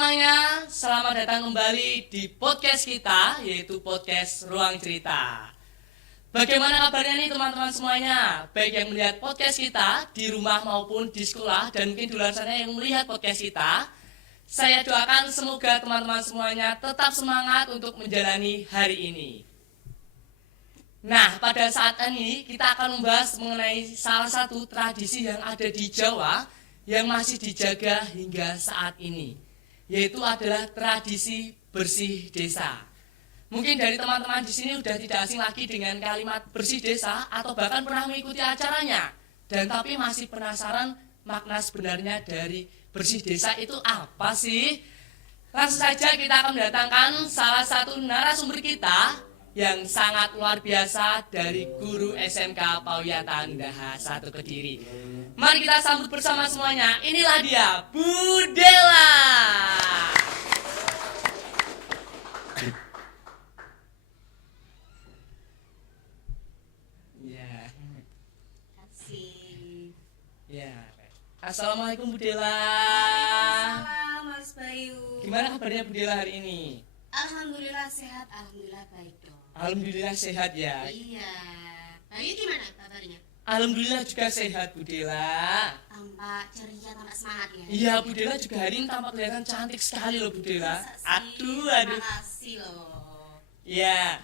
semuanya, selamat datang kembali di podcast kita, yaitu podcast Ruang Cerita. Bagaimana kabarnya nih teman-teman semuanya? Baik yang melihat podcast kita di rumah maupun di sekolah, dan mungkin di luar sana yang melihat podcast kita. Saya doakan semoga teman-teman semuanya tetap semangat untuk menjalani hari ini. Nah, pada saat ini kita akan membahas mengenai salah satu tradisi yang ada di Jawa yang masih dijaga hingga saat ini, yaitu adalah tradisi bersih desa. Mungkin dari teman-teman di sini sudah tidak asing lagi dengan kalimat bersih desa atau bahkan pernah mengikuti acaranya, dan tapi masih penasaran makna sebenarnya dari bersih desa itu apa sih? Langsung saja kita akan mendatangkan salah satu narasumber kita yang sangat luar biasa dari guru SMK Pauyatan Daha 1 Kediri. Mari kita sambut bersama semuanya. Inilah dia, Bu Dela. Ya. Kasih. Ya. Assalamualaikum Bu Dela. Waalaikumsalam Mas Bayu. Gimana kabarnya Bu Dela hari ini? Alhamdulillah sehat, alhamdulillah baik dong. Alhamdulillah sehat ya. Iya. Bayu gimana kabarnya? Alhamdulillah juga sehat Bu Dela. Tampak ceria, tampak semangat ya. Iya, Bu Dela juga hari ini tampak kelihatan cantik sekali loh Bu Dela. Masa sih? Aduh. Terima kasih loh. Ya,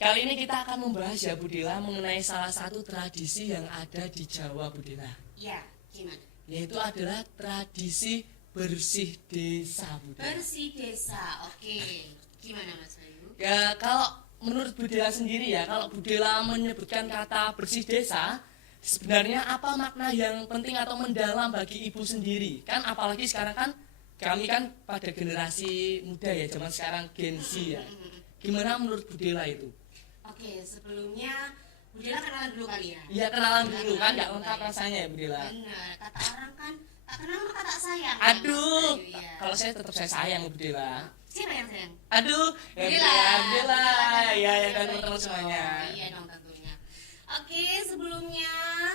kali ini kita akan membahas ya Bu Dela mengenai salah satu tradisi yang ada di Jawa Bu Dela. Ya, gimana? Yaitu adalah tradisi bersih desa Bu Dela. Bersih desa, oke. Gimana Mas Bayu? Ya, kalau menurut Bu Dela sendiri ya, kalau Bu Dela menyebutkan kata bersih desa, sebenarnya apa makna yang penting atau mendalam bagi Ibu sendiri? Kan apalagi sekarang kan kami kan pada generasi muda ya, zaman sekarang Gen Z ya. Gimana menurut Bu Dela itu? Oke, sebelumnya Bu Dela kenalan dulu kali ya. Iya, kenalan dulu kan, nggak dulu lengkap ya. rasanya ya Bu Dela. Benar, kata orang kan tak kenal maka tak sayang. kan, Mas Aduh, Bayu, ya. kalau saya tetap saya sayang Bu Dela. Siapa yang sayang? Aduh, ya Bu Dela, ya ya dan teman-teman semuanya. Iya dong tentunya. Oke, sebelumnya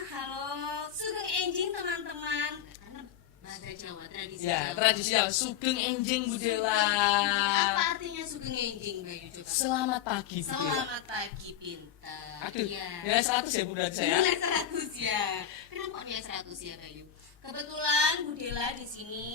halo Sugeng Enjing teman-teman. Karena bahasa Jawa tradisi. Ya, Jawa. tradisi ya, Sugeng Enjing Bu Dela. Apa artinya Sugeng Enjing, Bayu coba? Selamat pagi Bu Dela. Selamat pagi pintar. Aduh, Iya. nilai 100 ya Bu Dela saya. Nilai 100 ya. Kenapa nilai 100 ya, Bayu? Kebetulan Bu Dela di sini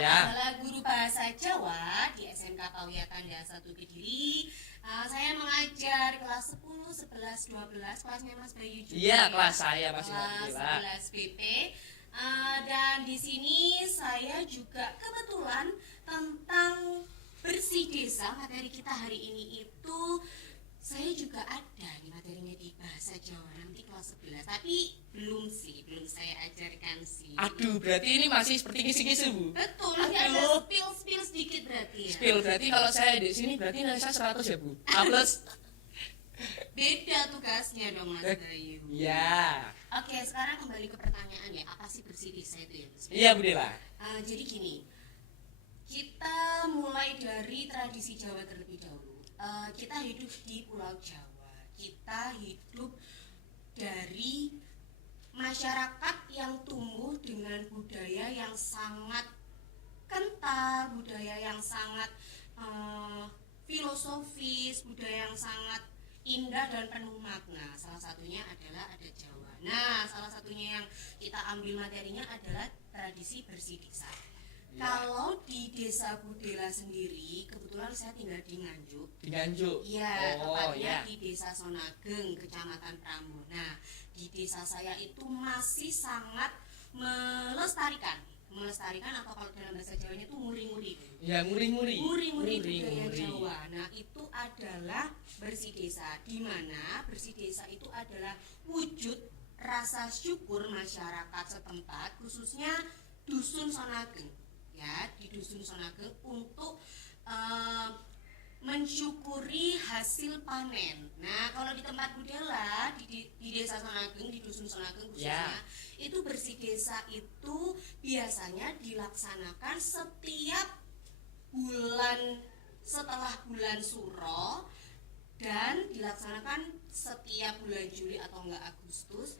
Ya. adalah guru bahasa Jawa di SMK Pauyatan Daha 1 Kediri. Saya mengajar kelas 10, 11, 12, kelasnya Mas Bayu juga. Iya, ya. kelas saya masih Bu Kelas Dela. 11 BP. Dan di sini saya juga kebetulan tentang bersih desa, materi kita hari ini itu saya juga ada nih materinya di bahasa Jawa nanti kelas 11, tapi belum saya ajarkan sih. Aduh, berarti ini masih seperti kisi-kisi Bu. Betul, nanti ada Aduh. spill sedikit berarti ya. Spill, berarti kalau saya di sini berarti nilai saya 100 ya Bu. A plus. Beda tugasnya dong Mas Bayu. Ya. Oke, sekarang kembali ke pertanyaan ya, apa sih bersih desa itu ya Mas Bayu? Iya Bu Dela. Jadi gini, kita mulai dari tradisi Jawa terlebih dahulu. Kita hidup di Pulau Jawa, kita hidup dari masyarakat yang tumbuh dengan budaya yang sangat kental, budaya yang sangat filosofis, budaya yang sangat indah dan penuh makna. Salah satunya adalah ada Jawa. Nah, salah satunya yang kita ambil materinya adalah tradisi bersih desa. Ya. Kalau di desa Bu Dela sendiri, kebetulan saya tinggal di Nganjuk. Di Nganjuk. Iya, Oh, tepatnya ya. di Desa Sonageng, Kecamatan Pramu. Nah, di desa saya itu masih sangat melestarikan atau kalau dalam bahasa Jawanya itu muri-muri. Ya, muri-muri. Muri-muri budaya Jawa. Nah, itu adalah bersih desa, di mana bersih desa itu adalah wujud rasa syukur masyarakat setempat, khususnya dusun Sonageng. Ya, di dusun Sonageng untuk mensyukuri hasil panen. Nah, kalau di tempat Bu Dela di desa Sonageng, di dusun Sonageng khususnya, itu bersih desa itu biasanya dilaksanakan setiap bulan setelah bulan Suro dan dilaksanakan setiap bulan Juli atau enggak Agustus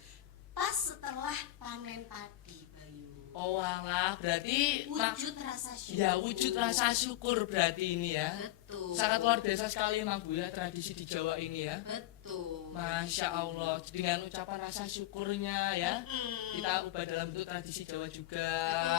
pas setelah panen padi, Bayu. Oh alah, berarti Wujud rasa syukur. ya wujud rasa syukur berarti ini ya. Betul. Sangat luar biasa sekali emang Bu ya tradisi di Jawa ini ya. Betul. Masya Allah, dengan ucapan rasa syukurnya ya, Mm-mm. kita ubah dalam bentuk tradisi Jawa juga.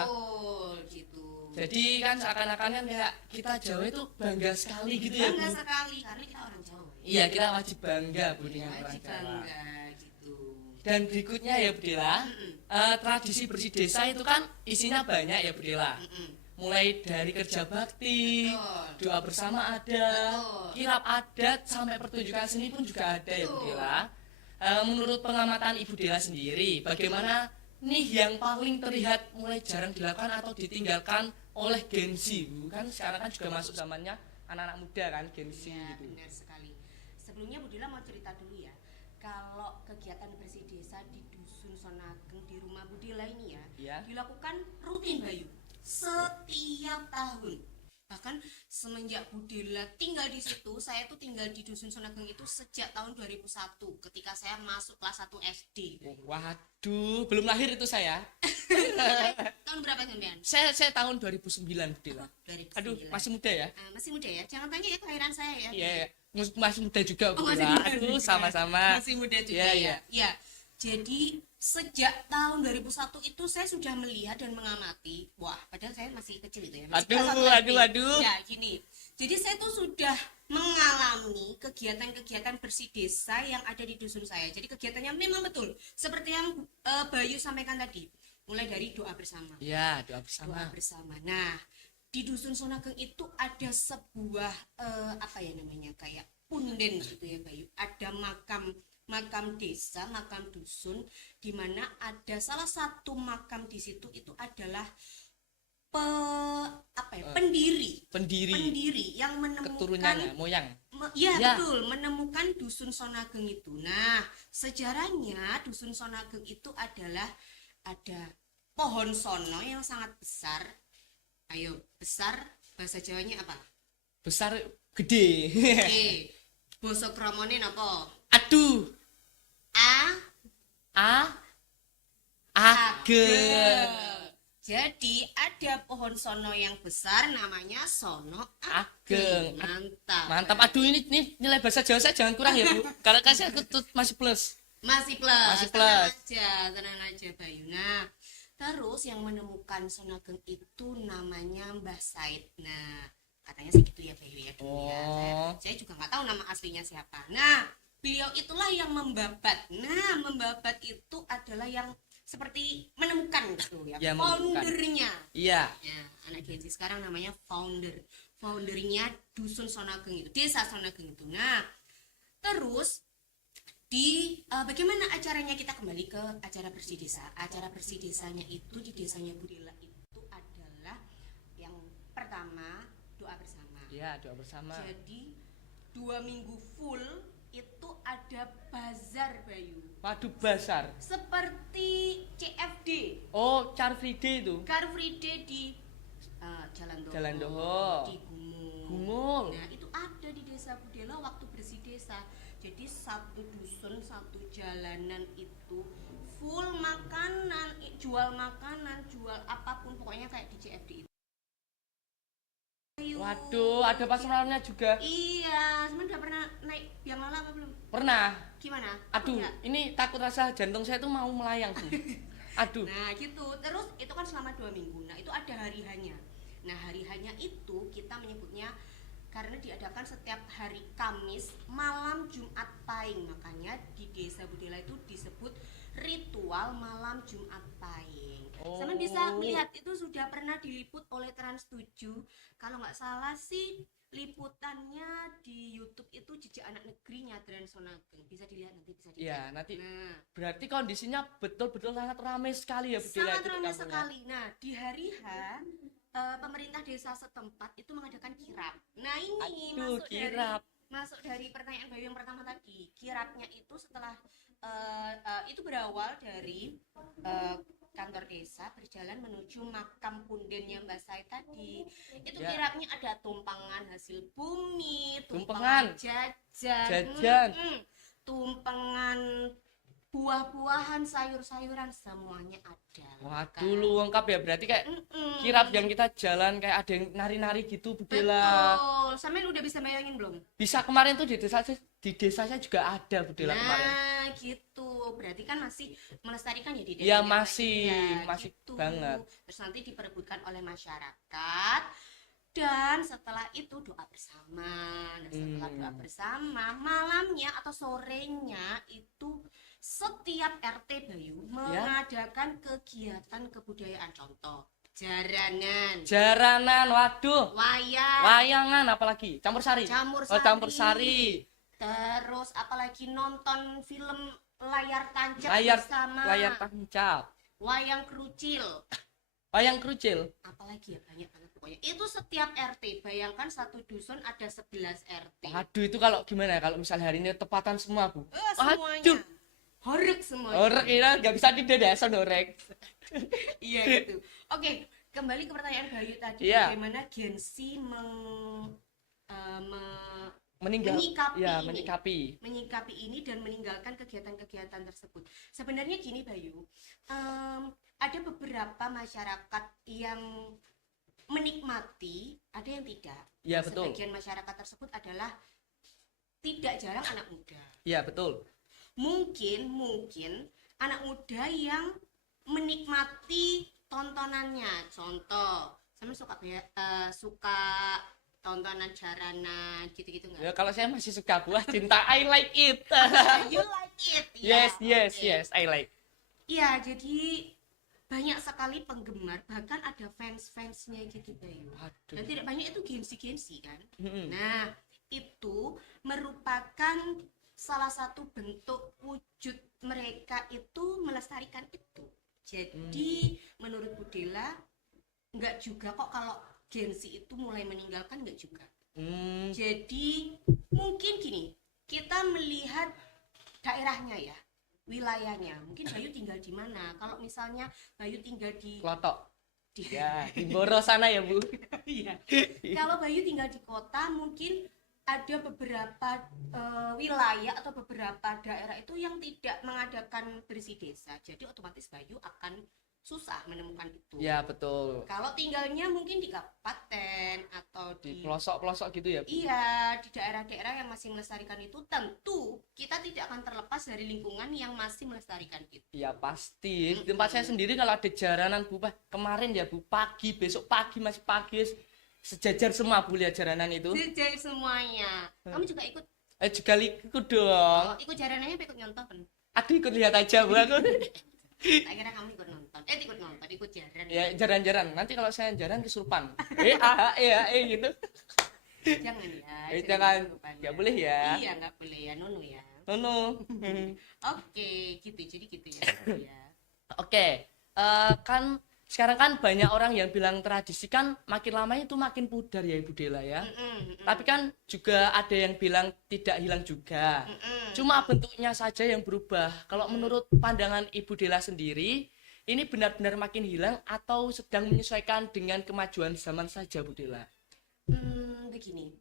Betul gitu. Jadi kan seakan-akan kan kayak kita Jawa itu bangga sekali gitu ya Bu. Bangga sekali karena kita orang Jawa. Iya, kita wajib bangga Bu dengan orang Wajib Jawa. bangga gitu. Dan berikutnya ya Bu Dela, tradisi bersih desa itu kan isinya banyak ya Bu Dela. Mm-mm. Mulai dari kerja bakti, Betul. doa bersama ada, Betul. kirap adat sampai pertunjukan seni pun juga ada ya Bu Betul. Dela. Menurut pengamatan Ibu Dela sendiri, bagaimana nih yang paling terlihat mulai jarang dilakukan atau ditinggalkan oleh Gen Z Bu? Kan sekarang kan juga masuk zamannya anak-anak muda kan Gen Z Ya, gitu. benar sekali. Sebelumnya Bu Dila mau cerita dulu ya. Kalau kegiatan bersih desa di Dusun Sonageng di rumah Bu Dila ini ya, Iya. dilakukan rutin Bayu setiap tahun. Bahkan semenjak Bu Dila tinggal di situ, saya tuh tinggal di Dusun Sonageng itu sejak tahun 2001 ketika saya masuk kelas 1 SD. Waduh, belum lahir itu saya. Tahun berapa sampean? Saya tahun 2009 Bu Dela. 2009. Aduh, masih muda ya? Masih muda ya. Jangan tanya ya kelahiran saya ya. Iya, masih muda juga Bu Oh, masih Dela. muda Aduh, juga. sama-sama. Masih muda juga Iya, ya. iya. Ya. Jadi sejak tahun 2001 itu saya sudah melihat dan mengamati. Wah, padahal saya masih kecil itu ya. Masih Aduh, kelas 1 SD. aduh. Ya, gini. Jadi saya tuh sudah mengalami kegiatan-kegiatan bersih desa yang ada di dusun saya. Jadi kegiatannya memang betul seperti yang Bayu sampaikan tadi. Mulai dari doa bersama. Iya, doa Doa bersama. bersama. Nah, di Dusun Sonageng itu ada sebuah apa ya namanya kayak punden gitu ya Bayu. Ada makam desa, makam dusun, di mana ada salah satu makam di situ itu adalah pendiri Pendiri yang menemukan keturunannya, moyang. Ya, Ya. betul, menemukan Dusun Sonageng itu. Nah, sejarahnya Dusun Sonageng itu adalah ada pohon sono yang sangat besar. Ayo, besar bahasa Jawanya apa? Besar, gede. Oke. Basa kramane napa? Aduh, A ageng. Jadi ada pohon sono yang besar namanya sono Ageng. Mantap. Mantap. Aduh, ini nilai bahasa Jawa saya jangan kurang ya Bu. Karena kan saya masih plus. Masih plus. Masih plus. Tenang aja Bayu. Nah, terus yang menemukan Sonageng itu namanya Mbah Said. Nah, katanya sih gitu ya Bayu ya dulu ya. Saya juga nggak tahu nama aslinya siapa. Nah, beliau itulah yang membabat. Nah, membabat itu adalah yang seperti menemukan gitu ya. Ya, menemukan. Foundernya. Iya. Ya, anak Gen Z sekarang namanya foundernya Dusun Sonageng itu, Desa Sonageng itu. Nah, terus bagaimana acaranya, kita kembali ke acara bersih desa. Acara bersih desanya itu di desanya Bu Dela itu adalah yang pertama doa bersama. Iya, doa bersama. Jadi 2 minggu full itu ada bazar Bayu. Waduh, bazar. Seperti CFD. Oh, Car Free Day itu. Car Free Day di Jalan Doho, Doho. di Gumul. Gumul. Nah, itu ada di Desa Budela waktu bersih desa. Jadi satu dusun, satu jalanan itu full makanan, jual makanan, jual apapun pokoknya kayak di CFD itu. Ayo. Waduh, ada pasar malamnya juga. Iya, sebenarnya udah pernah naik biang lala apa belum? Pernah. Gimana? Aduh, Enggak? ini takut rasa jantung saya tuh mau melayang tuh. Aduh. Nah gitu, terus itu kan selama 2 minggu. Nah itu ada hari hanya. Nah hari hanya itu kita menyebutnya karena diadakan setiap hari Kamis malam Jumat Pahing. Makanya di Desa Budela itu disebut ritual malam Jumat Pahing. Oh. Sama bisa melihat itu sudah pernah diliput oleh Trans 7. Kalau nggak salah sih liputannya di YouTube itu Jejak Anak Negeri Nyadran Sonageng. Bisa dilihat nanti, bisa dilihat. Iya, nanti Nah, berarti kondisinya betul-betul sangat ramai sekali ya Bu Dela sangat itu di ramai kampungnya. sekali. Nah, di hari H pemerintah desa setempat itu mengadakan kirap. Nah, ini Aduh, kirap. masuk dari pertanyaan Bayu yang pertama tadi. Kirapnya itu setelah itu berawal dari kantor desa berjalan menuju makam pundennya Mbak Said tadi. Itu Ya. kirapnya ada tumpangan hasil bumi, Tumpengan. jajan, Jajan. tumpengan buah-buahan, sayur-sayuran semuanya ada. Waduh, lu lengkap ya, berarti kayak Mm-mm. kirap yang kita jalan kayak ada yang nari-nari gitu Bu Dela. Betul. Sampean udah bisa bayangin belum? Bisa kemarin tuh di desa saya juga ada Bu Dela kemarin. Nah, gitu. Berarti kan masih melestarikan ya di Iya, daerah masih gitu. banget. Terus nanti diperebutkan oleh masyarakat. Dan setelah itu doa bersama. Nah, setelah doa bersama, malamnya atau sorenya itu setiap RT Bayu mengadakan kegiatan kebudayaan. Contoh, jaranan, Waduh, wayang, wayangan apalagi, campur sari. campur Oh, campur sari. terus apalagi nonton film layar tancap Layar bersama, layar tancap. wayang kerucil, Wayang kerucil. apalagi ya, banyak banget pokoknya. Itu setiap RT, bayangkan satu dusun ada 11 RT. Waduh, itu kalau gimana ya kalau misalnya hari ini tepatan semua Bu? Semuanya Waduh. horeg semuanya. Orek ini nggak bisa didadasan orek. Iya gitu. Oke, kembali ke pertanyaan Bayu tadi, Iya. bagaimana Gen Z Meninggal. menyikapi Ya, ini. menyikapi. Ini dan meninggalkan kegiatan-kegiatan tersebut. Sebenarnya gini Bayu, ada beberapa masyarakat yang menikmati, ada yang tidak. Ya, betul. Sebagian masyarakat tersebut adalah tidak jarang anak muda. Ya, betul. Mungkin anak muda yang menikmati tontonannya. Contoh, sama suka tontonan jaranan gitu-gitu nggak? Ya, kalau saya masih suka buah cinta, I like it. You like it? Yes, Ya, yes, oke. yes, I like. Iya, jadi banyak sekali penggemar, bahkan ada fans-fansnya gitu Bayu. Waduh. Dan tidak banyak itu gensi-gensi kan. Mm-mm. Nah, itu merupakan salah satu bentuk wujud mereka itu melestarikan itu. Jadi menurut Budela enggak juga kok kalau gensi itu mulai meninggalkan, enggak juga. Jadi mungkin gini, kita melihat daerahnya ya, wilayahnya. Mungkin Bayu tinggal di mana? Kalau misalnya Bayu tinggal di Klotok. Ya, di Boro sana ya Bu. Iya. Kalau Bayu tinggal di kota, mungkin ada beberapa wilayah atau beberapa daerah itu yang tidak mengadakan bersih desa. Jadi otomatis Bayu akan susah menemukan itu. Ya, betul. Kalau tinggalnya mungkin di kabupaten atau Di di pelosok-pelosok gitu ya Bu. iya, di daerah-daerah yang masih melestarikan itu, tentu kita tidak akan terlepas dari lingkungan yang masih melestarikan itu. Ya pasti. Di tempat saya sendiri kalau ada jaranan Bu, kemarin ya Bu, pagi, besok pagi masih pagi sejajar semua Bu lihat jaranan itu. Jadi semuanya. Kamu juga ikut? Juga ikut dong. Oh, ikut jaranannya apa ikut nyonton? Aku ikut lihat aja Bu aku. Tak kira kamu ikut nonton. Ikut jaran. Ya jaran-jaran. Nanti kalau saya jaran kesurupan. Gitu. Jangan ya. Jangan. kesurupan Nggak boleh ya. Iya, nggak boleh ya, Nunu ya. Nono. Oke, gitu. Jadi gitu ya. Ya. Oke. Kan sekarang kan banyak orang yang bilang tradisi kan makin lama itu makin pudar ya Ibu Dela ya. Tapi kan juga ada yang bilang tidak hilang juga. Cuma bentuknya saja yang berubah. Kalau menurut pandangan Ibu Dela sendiri, ini benar-benar makin hilang atau sedang menyesuaikan dengan kemajuan zaman saja Bu Dela? Begini.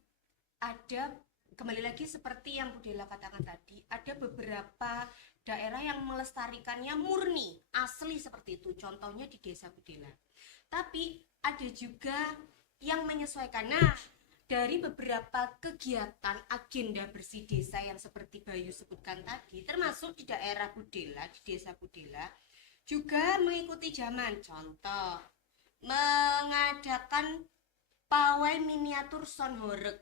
Ada kembali lagi seperti yang Bu Dela katakan tadi, ada beberapa daerah yang melestarikannya murni, asli seperti itu. Contohnya di desa Bu Dela. Tapi ada juga yang menyesuaikan. Nah, dari beberapa kegiatan agenda bersih desa yang seperti Bayu sebutkan tadi, termasuk di daerah Bu Dela, di desa Bu Dela, juga mengikuti zaman. Contoh, mengadakan pawai miniatur sonhoreg.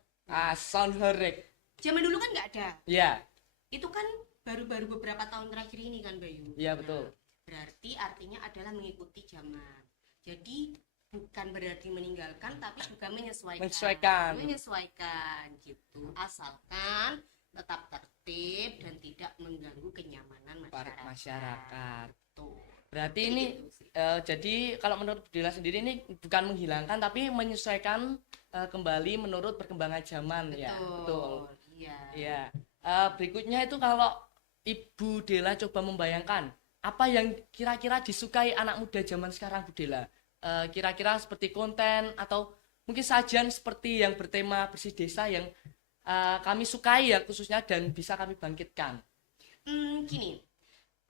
Sonhoreg. Zaman dulu kan nggak ada. Ya. Itu kan baru-baru beberapa tahun terakhir ini kan Bayu. Iya, betul. Berarti artinya adalah mengikuti zaman. Jadi bukan berarti meninggalkan, tapi juga menyesuaikan gitu. Asalkan tetap tertib dan tidak mengganggu kenyamanan masyarakat. Tuh. Berarti ini jadi kalau menurut Dela sendiri ini bukan menghilangkan tapi menyesuaikan kembali menurut perkembangan zaman. Betul. Ya. Betul. Iya. Iya. Berikutnya itu kalau Ibu Dela coba membayangkan apa yang kira-kira disukai anak muda zaman sekarang Bu Dela. Kira-kira seperti konten atau mungkin sajian seperti yang bertema bersih desa yang kami sukai ya khususnya dan bisa kami bangkitkan. Gini.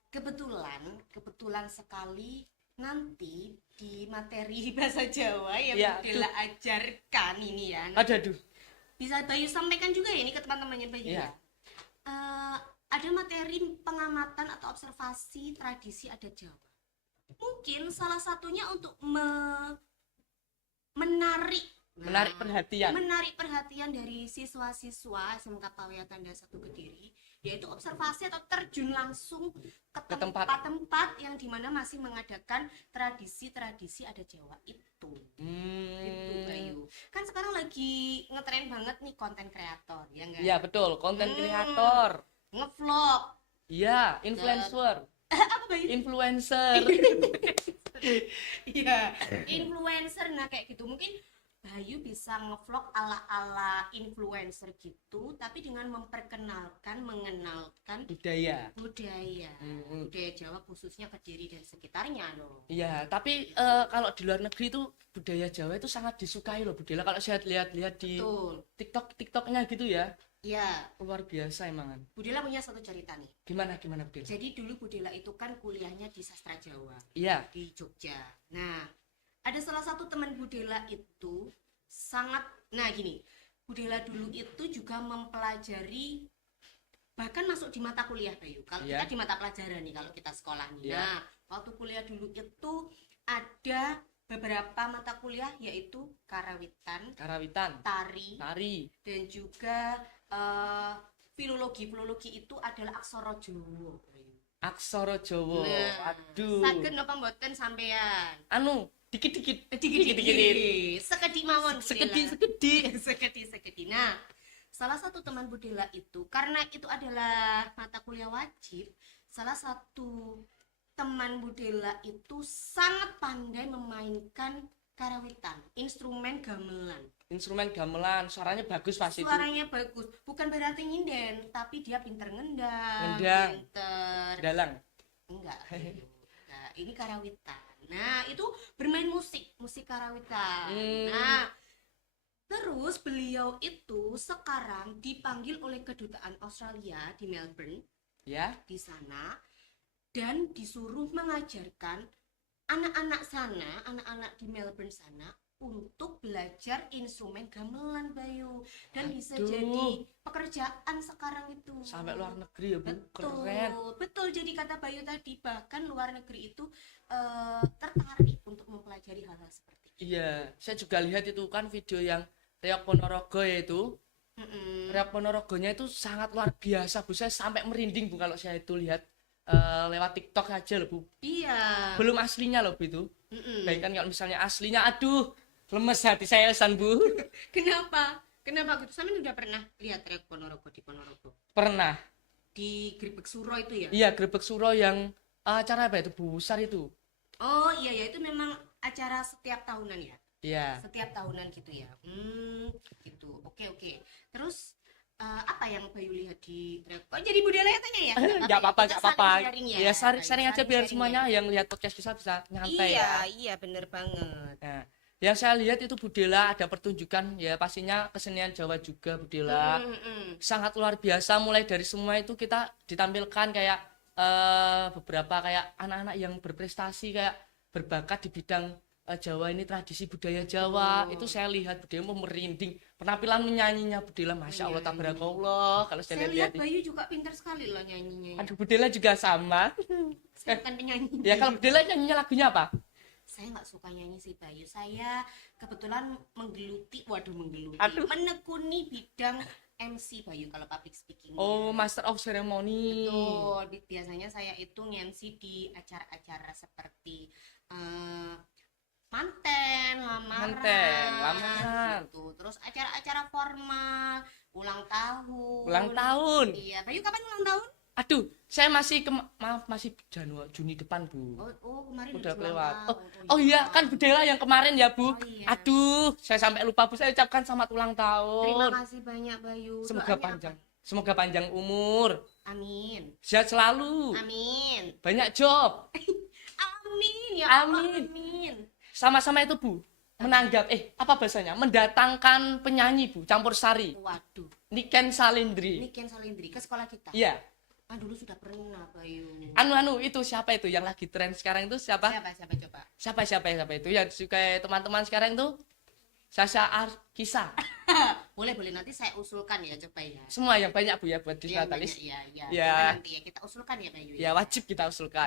kebetulan sekali nanti di materi bahasa Jawa yang Ya, Budela ajarkan ini ya. Aduh. Bisa Bayu sampaikan juga ya ini ke teman-temannya Bayu Ya. ya. Ada materi pengamatan atau observasi tradisi adat Jawa. Mungkin salah satunya untuk menarik perhatian dari siswa-siswa SMK Pawiyatan dan 1 Kediri, yaitu observasi atau terjun langsung ke tempat-tempat yang dimana masih mengadakan tradisi-tradisi adat Jawa itu. Itu Bayu. Kan sekarang lagi ngetren banget nih konten kreator, ya enggak? Ya betul, konten kreator. Ngevlog. Iya, influencer. Apa Bayu? Influencer. Iya, influencer. Nah kayak gitu mungkin Bayu bisa ngevlog ala-ala influencer gitu, tapi dengan mengenalkan budaya Jawa khususnya Kediri dan sekitarnya loh. Iya, tapi kalau di luar negeri itu budaya Jawa itu sangat disukai loh Budela. Kalau saya lihat di TikToknya gitu ya. Iya. Luar biasa emangan. Budela punya satu cerita nih. Gimana Budela? Jadi dulu Budela itu kan kuliahnya di sastra Jawa. Iya. Di Jogja. Nah, ada salah satu teman Budela itu Budela dulu itu juga mempelajari, bahkan masuk di mata kuliah Bayu. Kalau kita di mata pelajaran nih, kalau kita sekolah nih. Nah, waktu kuliah dulu itu ada beberapa mata kuliah yaitu karawitan, tari, dan juga filologi. Filologi itu adalah aksara Jawa. Aksara Jawa. Nah, aduh. Saged napa mboten sampean? Dikit-dikit. Sekedhik mawon. Sekedhik. Nah, salah satu teman Budela itu, karena itu adalah mata kuliah wajib, salah satu teman Budela itu sangat pandai memainkan karawitan, instrumen gamelan, suaranya bagus pasti. Suaranya bagus, bukan berarti nyinden, tapi dia pinter ngendang, pinter dalang. Enggak. Ini karawitan. Nah, itu bermain musik karawitan. Nah, terus beliau itu sekarang dipanggil oleh kedutaan Australia di Melbourne, ya, di sana, dan disuruh mengajarkan anak-anak di Melbourne sana untuk belajar instrumen gamelan Bayu, dan bisa jadi pekerjaan sekarang itu sampai luar negeri ya Bu. Keren. Betul, jadi kata Bayu tadi bahkan luar negeri itu tertarik untuk mempelajari hal-hal seperti itu. Iya, saya juga lihat itu kan video yang Reok Ponorogo itu. Reok Ponorogonya itu sangat luar biasa Bu, saya sampai merinding Bu kalau saya itu lihat lewat TikTok aja loh Bu. Iya. Belum aslinya loh Bu itu. Baik kan kalau misalnya aslinya, aduh, lemes hati saya San Bu. Kenapa gitu? Sampe udah pernah lihat Reok Ponorogo di Ponorogo? Pernah. Di Grebek Suro itu ya? Iya, Grebek Suro yang acara apa itu besar itu. Oh iya, itu memang acara setiap tahunan ya? Iya. Setiap tahunan gitu ya. Gitu. Oke. Terus apa yang Bayu lihat di Reok? Kok jadi Budela ya tanya ya? Enggak apa-apa. Ya, sharing aja biar semuanya yang lihat podcast bisa nyantai ya. Iya, bener banget. Nah, yang saya lihat itu Budela ada pertunjukan ya, pastinya kesenian Jawa juga Budela. Sangat luar biasa, mulai dari semua itu kita ditampilkan kayak beberapa kayak anak-anak yang berprestasi, kayak berbakat di bidang Jawa ini, tradisi budaya Jawa. Itu saya lihat Budela mau merinding, penampilan menyanyinya Budela, masya Allah tabarakallah. Kalau saya lihat Bayu juga pintar sekali loh nyanyinya. Aduh, Budela juga sama. Saya bukan penyanyi. Ya kalau Budela nyanyinya lagunya apa? Saya nggak suka nyanyi sih Bayu. Saya kebetulan menekuni bidang MC Bayu kalau public speaking. Oh, Master of Ceremony. Betul. Biasanya saya itu MC di acara-acara seperti manten, lamaran gitu. Terus acara-acara formal, ulang tahun. Iya, Bayu kapan ulang tahun? Aduh, saya masih masih Juni depan Bu. Oh kemarin udah lewat. Oh Iya, kan Budela yang kemarin ya Bu. Iya. Aduh, saya sampai lupa Bu. Saya ucapkan selamat ulang tahun. Terima kasih banyak Bayu. Semoga panjang umur. Amin. Sehat selalu. Amin. Banyak job. Amin ya Allah. Amin. Sama-sama itu Bu, apa bahasanya, mendatangkan penyanyi Bu, campur sari. Waduh. Niken Salindri ke sekolah kita. Iya. Dulu sudah pernah Bayu. Itu siapa itu yang lagi tren sekarang itu siapa? Siapa coba? Itu yang suka teman-teman sekarang tuh Sasha Arkisa. Boleh nanti saya usulkan ya coba ya. Semua yang banyak Bu ya buat Yang Natalis. banyak, ya. Ya. Nanti ya kita usulkan ya Bayu. Ya wajib kita usulkan.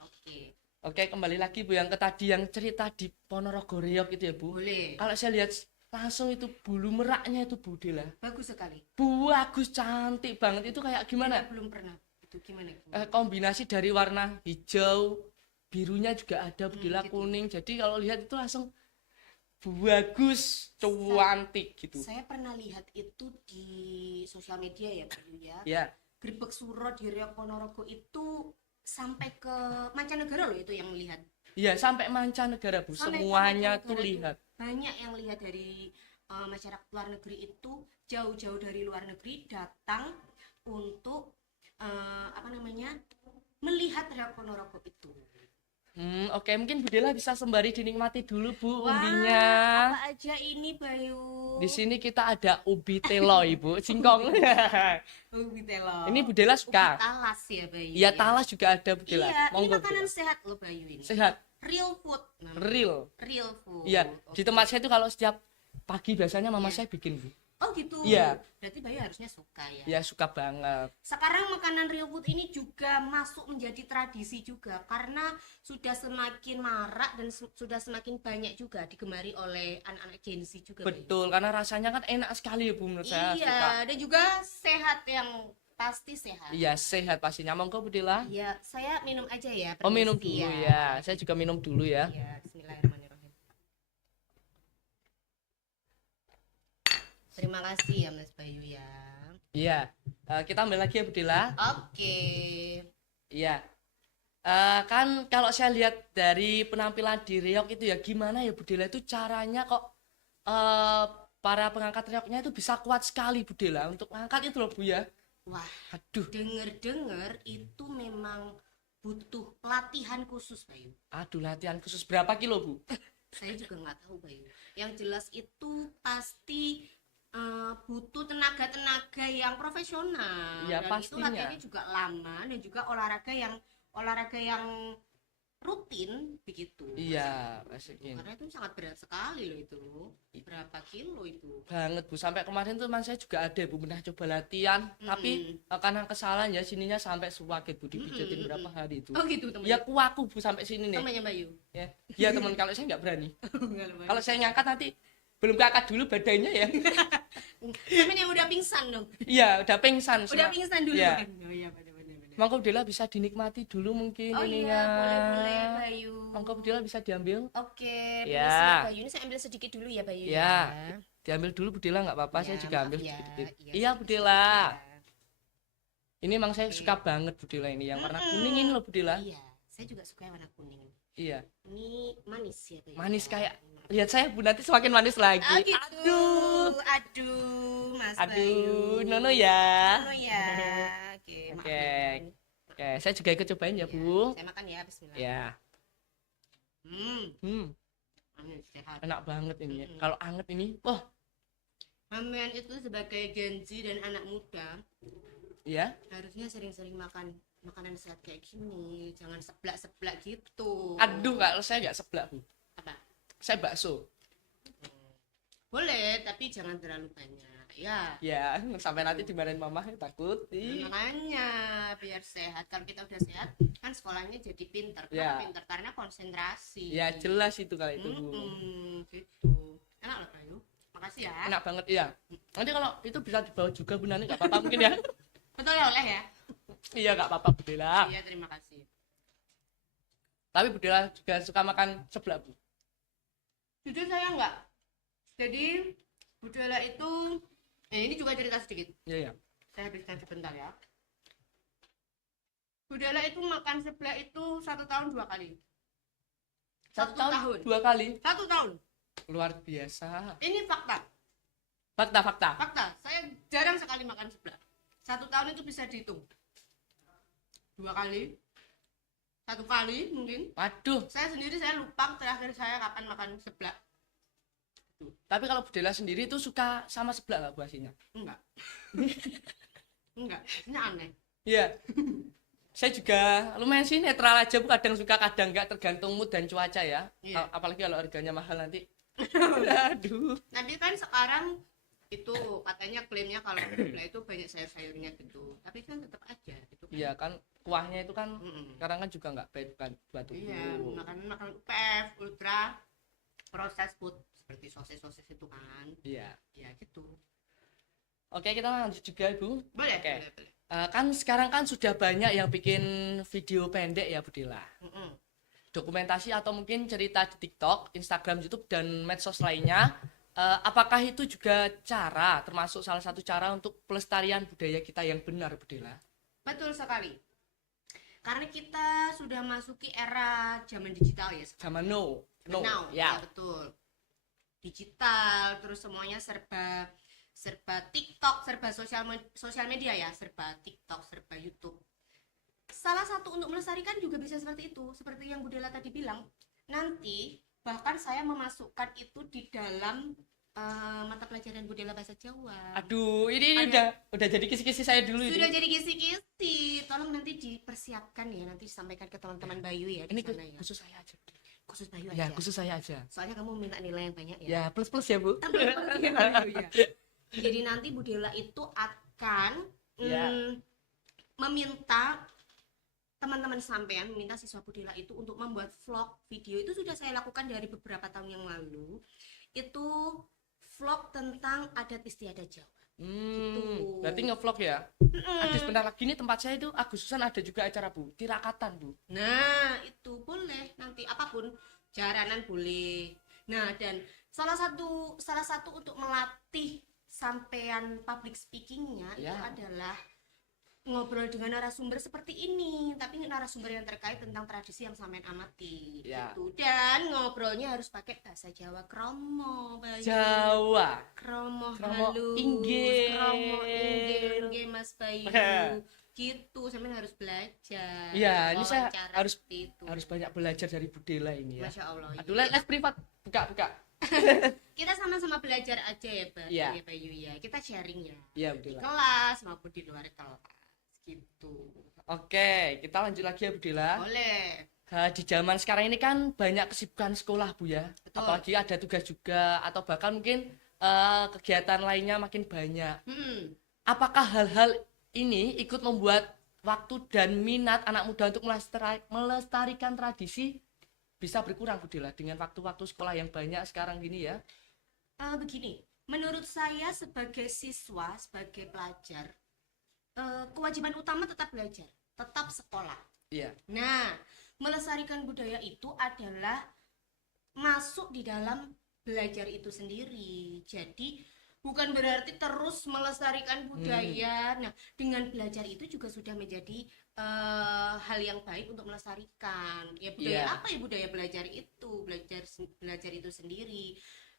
Oke. Oke, kembali lagi Bu yang ke tadi yang cerita di Ponorogo Riok itu ya Bu. Boleh. Kalau saya lihat langsung itu bulu meraknya itu Bu Dela. Bagus sekali. Bagus, cantik banget. Itu kayak gimana? Belum pernah. Itu gimana? Kombinasi dari warna hijau, birunya juga ada Bu Dela, gitu. kuning. Jadi kalau lihat itu langsung bagus, cantik gitu. Saya pernah lihat itu di sosial media ya Bayu ya. Ya. Grebek Suro di Riok Ponorogo itu sampai ke mancanegara loh itu yang lihat. Iya, sampai mancanegara Bu. Sampai Semuanya mancanegara tuh itu lihat. banyak yang lihat dari masyarakat luar negeri itu jauh-jauh dari luar negeri datang untuk melihat Riok Ponorogo itu. Oke, mungkin Bu Dela bisa sembari dinikmati dulu Bu Wah, umbinya. apa aja ini Bayu? Di sini kita ada ubi telo Ibu, singkong. Ubi telo. Ini Bu Dela suka. Ubi talas ya Bayu. Iya, talas juga ada Bu Dela. Iya, ini Monggo, Bu makanan Dela. sehat loh Bayu ini. Sehat, Real food. namanya. real. Food. Iya, di tempat saya itu kalau setiap pagi biasanya mama saya bikin Bu. Oh gitu. Iya. Berarti Bayu harusnya suka ya. Ya suka banget. Sekarang makanan real food ini juga masuk menjadi tradisi juga karena sudah semakin marak dan sudah semakin banyak juga digemari oleh anak-anak Gen Z juga. Bayu. Betul, karena rasanya kan enak sekali ya Bu menurut saya. Iya, Suka. dan juga sehat yang pasti sehat. Iya, sehat pastinya. Monggo Bu Dela. Iya, saya minum aja ya. Oh, minum permisi dulu ya. Saya juga minum dulu ya. Iya, bismillahirrahmanirrahim. Terima kasih ya Mas Bayu ya. Iya. Kita ambil lagi ya Bu Dela. Oke. Iya. Kan kalau saya lihat dari penampilan di Riok itu ya gimana ya Bu Dela itu caranya kok para pengangkat Rioknya itu bisa kuat sekali Bu Dela untuk ngangkat itu loh Bu ya. Wah, Aduh. denger itu memang butuh pelatihan khusus Bayu. Aduh, latihan khusus berapa kilo Bu? Saya juga nggak tahu Bayu. Yang jelas itu pasti butuh tenaga yang profesional. Ya, dan pastinya. itu latihannya juga lama dan juga olahraga yang rutin begitu. Iya, masukin. Karena itu sangat berat sekali loh itu. Berapa kilo itu? Banget Bu. Sampai kemarin tuh saya juga ada Bu pernah coba latihan, tapi karena kesalahan ya sininya sampai suwakit Bu dipijetin berapa hari itu. Oh gitu teman. Ya kuaku Bu sampai sini nih. Temannya Bayu. Ya, ya teman kalau saya nggak berani. Kalau Kalau saya ngangkat nanti belum keangkat dulu badannya ya. temen yang udah pingsan dong. Iya, udah pingsan. Udah pingsan dulu Ya. kan. Oh iya benar. Monggo Dela bisa dinikmati dulu mungkin Oh ininya. iya, boleh Bayu. Monggo Dela bisa diambil. Oke, Ya. permisi ya, Bayu. Ini saya ambil sedikit dulu ya Bayu Ya. Diambil dulu Bu Dela nggak apa-apa, Ya, saya juga maaf ambil ya. sedikit. Iya, Iya Bu sedikit Dela. ya. Ini emang saya suka banget Bu Dela ini yang warna kuning ini loh Bu Dela. Iya, saya juga suka yang warna kuning. Iya. Ini manis ya Bayu. Manis kayak lihat saya Bu nanti semakin manis lagi. Oh, gitu. Aduh, Mas Bayu. Aduh, nono ya. Nono ya. Oke, maaf Oke. ya. Oke, saya juga ikut cobain ya, Bu. Saya makan ya, bismillah. Ya. Manis, sehat. Enak banget ini. Kalau anget ini, wah, Ramen itu sebagai Gen Z dan anak muda ya. harusnya sering-sering makan makanan sehat kayak gini, jangan seblak-seblak gitu. Aduh, kalau saya nggak seblak, Bu. Apa? Saya bakso. Boleh, tapi jangan terlalu banyak. Ya. Ya, sampai nanti dimarahin mama takut. Ih. Makanya biar sehat. Kalau kita udah sehat, kan sekolahnya jadi pinter. Ya. Kenapa pinter? Karena konsentrasi. Ya, jelas itu kalau itu, Bu. Gitu. Enak loh, Bayu. Makasih ya. Enak banget, iya. Nanti kalau itu bisa dibawa juga, Bu, nanti nggak apa-apa mungkin ya. Betul ya, oleh ya. Iya, nggak apa-apa, Bu Dela. Iya, terima kasih. Tapi Bu Dela juga suka makan seblak, Bu. Jujur saya enggak. Jadi budaya itu ini juga cerita sedikit. Iya, iya. Saya habiskan sebentar ya. Budaya itu makan seblak itu 1 tahun 2 kali. 1 tahun 2 kali. 1 tahun. Luar biasa. Ini fakta. Fakta. Fakta. Saya jarang sekali makan seblak. 1 tahun itu bisa dihitung. 2 kali. 1 kali mungkin. Waduh. Saya sendiri saya lupa terakhir saya kapan makan seblak. Tapi kalau Bu Dela sendiri itu suka sama seblak nggak Bu aslinya? Enggak. Enggak, ini aneh. Iya. Saya juga lumayan sih netral aja, Bu. Kadang suka, kadang enggak, tergantung mood dan cuaca ya. Iya. Apalagi kalau harganya mahal nanti. Aduh. Tapi kan sekarang itu katanya klaimnya kalau gudeg itu banyak sayur-sayurnya gitu. Tapi kan tetap aja gitu kan. Iya kan, kuahnya itu kan Mm-mm. sekarang kan juga enggak baik buat tubuh. Iya, makan UPF, ultra processed food seperti sosis-sosis itu kan. Iya. Ya gitu. Oke, kita lanjut juga, Bu. Boleh, Oke. boleh. Kan sekarang kan sudah banyak yang bikin video pendek ya, Bu Dila. Mm-mm. Dokumentasi atau mungkin cerita di TikTok, Instagram, YouTube, dan medsos lainnya. Apakah itu juga termasuk salah satu cara untuk pelestarian budaya kita yang benar, Bu Dila? Betul sekali. Karena kita sudah masuki era zaman digital ya. Sama now, Now, ya. ya betul. Digital, terus semuanya serba TikTok, serba sosial media ya, serba TikTok, serba YouTube. Salah satu untuk melestarikan juga bisa seperti itu, seperti yang Bu Dela tadi bilang. Nanti bahkan saya memasukkan itu di dalam mata pelajaran budaya bahasa Jawa. Aduh, ini udah jadi kisi-kisi saya dulu Sudah ini. jadi kisi-kisi. Tolong nanti dipersiapkan ya, nanti disampaikan ke teman-teman Bayu ya di Ini sana ya. khusus saya aja. Khusus Bayu Ya, aja. khusus saya aja. Soalnya kamu minta nilai yang banyak ya. Ya, plus-plus ya, Bu. Jadi nanti Bu Dela itu akan Ya. meminta teman-teman sampean, meminta siswa Bu Dela itu untuk membuat vlog video. Itu sudah saya lakukan dari beberapa tahun yang lalu. Itu vlog tentang adat istiadat Jawa. Gitu. Berarti ngevlog ya? Ada sebentar lagi nih tempat saya itu Agustusan ada juga acara, Bu. Tirakatan, Bu. Nah, itu boleh nanti apapun, jaranan boleh. Nah, dan salah satu untuk melatih sampean public speakingnya itu Ya. adalah ngobrol dengan narasumber seperti ini, tapi narasumber yang terkait tentang tradisi yang sampean amati. Ya. Gitu. Dan ngobrolnya harus pakai bahasa Jawa kromo, Bayu. Jawa. Kromo Kromo halus, inggil. kromo inggil, nggih, Mas Bayu. Gitu, sampean harus belajar. Iya, ini saya Wawancara harus seperti itu. banyak belajar dari Bu Dela ini ya. Masya Allah. Aduh, les privat. Buka. Kita sama-sama belajar aja ya, Pak. Iya. Ya, Bayu ya. Kita sharing ya. Iya, Bu Di Dela. kelas maupun di luar kelas. Gitu. Oke, kita lanjut lagi ya, Bu Dela. Boleh. Di zaman sekarang ini kan banyak kesibukan sekolah, Bu ya. Betul. Apalagi ada tugas juga atau bahkan mungkin kegiatan lainnya makin banyak. Apakah hal-hal ini ikut membuat waktu dan minat anak muda untuk melestarikan tradisi bisa berkurang, Bu Dela, dengan waktu-waktu sekolah yang banyak sekarang gini ya? Begini, menurut saya sebagai siswa, sebagai pelajar, kewajiban utama tetap belajar, tetap sekolah. Iya. Nah, melestarikan budaya itu adalah masuk di dalam belajar itu sendiri. Jadi bukan berarti terus melestarikan budaya. Nah, dengan belajar itu juga sudah menjadi hal yang baik untuk melestarikan. Ya budaya Iya. apa ya budaya belajar itu? Belajar itu sendiri.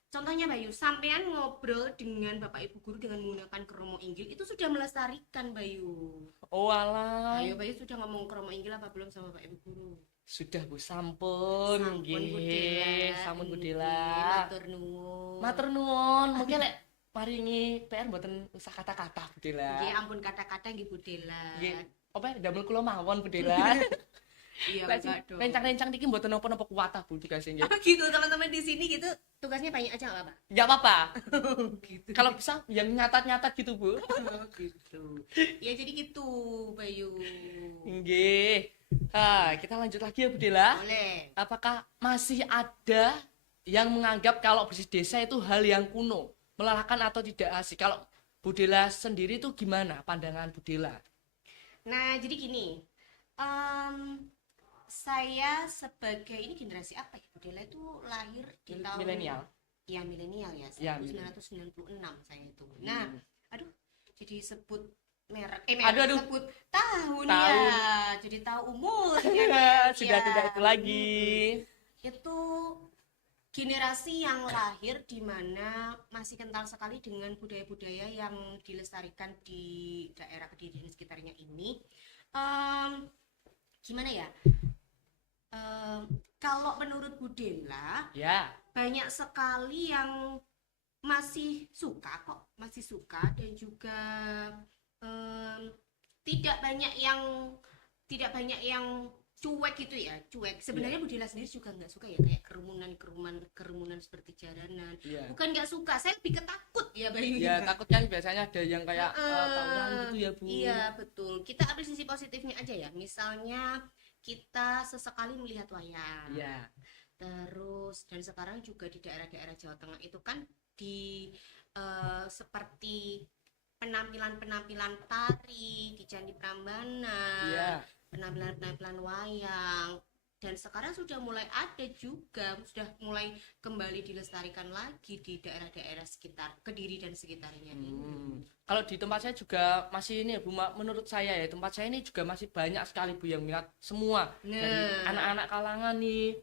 Contohnya Bayu, sampean ngobrol dengan Bapak Ibu guru dengan menggunakan kromo inggil itu sudah melestarikan Bayu. Oh alah. Ayo Bayu sudah ngomong kromo inggil apa belum sama Bapak Ibu guru? Sudah, Bu. Sampun Sampun Bu nggih. Dela. Sampun Bu Nggih, Dela. matur nuwun. Matur nuwun. Mungkin lek paringi PR mboten usah kata-kata, Bu Dela. Nggih, ampun kata-kata nggih Bu Dela. Nggih. Apa damel kula mawon, Bu Dela. Iya, Lek enggak dong. rencang-rencang niki mboten napa-napa kuwatah, Bu, tugasnya nggih. Gitu teman-teman di sini gitu, tugasnya banyak aja enggak apa-apa. Enggak apa-apa. Gitu. Kalau bisa yang nyatat-nyatat gitu, Bu. Gitu. Ya jadi gitu, Bayu. Nggih. Kita lanjut lagi ya, Bu Dela. Boleh. Apakah masih ada yang menganggap kalau bersih desa itu hal yang kuno, melelahkan atau tidak asik? Kalau Bu Dela sendiri itu gimana pandangan Bu Dela? Nah, jadi gini. Saya sebagai ini generasi apa ya? Bu Dela itu lahir di tahun Milenial. Ya, milenial ya. Ya, 1996 saya itu. Nah, aduh, jadi sebut merek Aduh. sebut tahun Tahun. ya. Jadi tahu umur ya. Sudah tidak itu lagi. Itu generasi yang lahir di mana masih kental sekali dengan budaya-budaya yang dilestarikan di daerah Kediri dan sekitarnya ini. Gimana ya? Kalau menurut Bu Dela, Ya. banyak sekali yang masih suka dan juga em, tidak banyak yang cuek gitu ya, cuek. Sebenarnya Bu Dila sendiri juga nggak suka ya kayak kerumunan seperti jalanan. Iya. Bukan nggak suka, saya lebih ketakut ya Bayu. Ya takut kan biasanya ada yang kayak tawuran gitu ya Bu. Iya betul. Kita ambil sisi positifnya aja ya. Misalnya kita sesekali melihat wayang. Iya. Terus dan sekarang juga di daerah-daerah Jawa Tengah itu kan di seperti penampilan-penampilan tari di Candi Prambanan, Iya. penampilan-penampilan wayang, dan sekarang sudah mulai ada juga, sudah mulai kembali dilestarikan lagi di daerah-daerah sekitar Kediri dan sekitarnya ini. Kalau di tempat saya juga masih ini ya Bu, menurut saya ya tempat saya ini juga masih banyak sekali Bu yang minat semua dari anak-anak kalangan nih.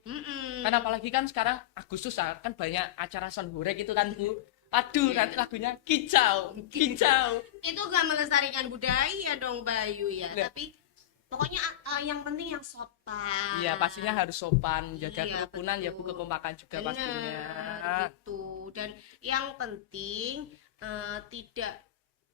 Kan apalagi kan sekarang Agustus kan banyak acara sonhorek itu kan Bu. Aduh, nanti lagunya kicau. Itu gak melestarikan budaya dong Bayu ya. Lihat. Tapi pokoknya yang penting yang sopan. Iya, pastinya harus sopan, menjaga Iya, kerukunan ya Bu, betul. kekompakan juga Bener, pastinya. gitu. Dan yang penting tidak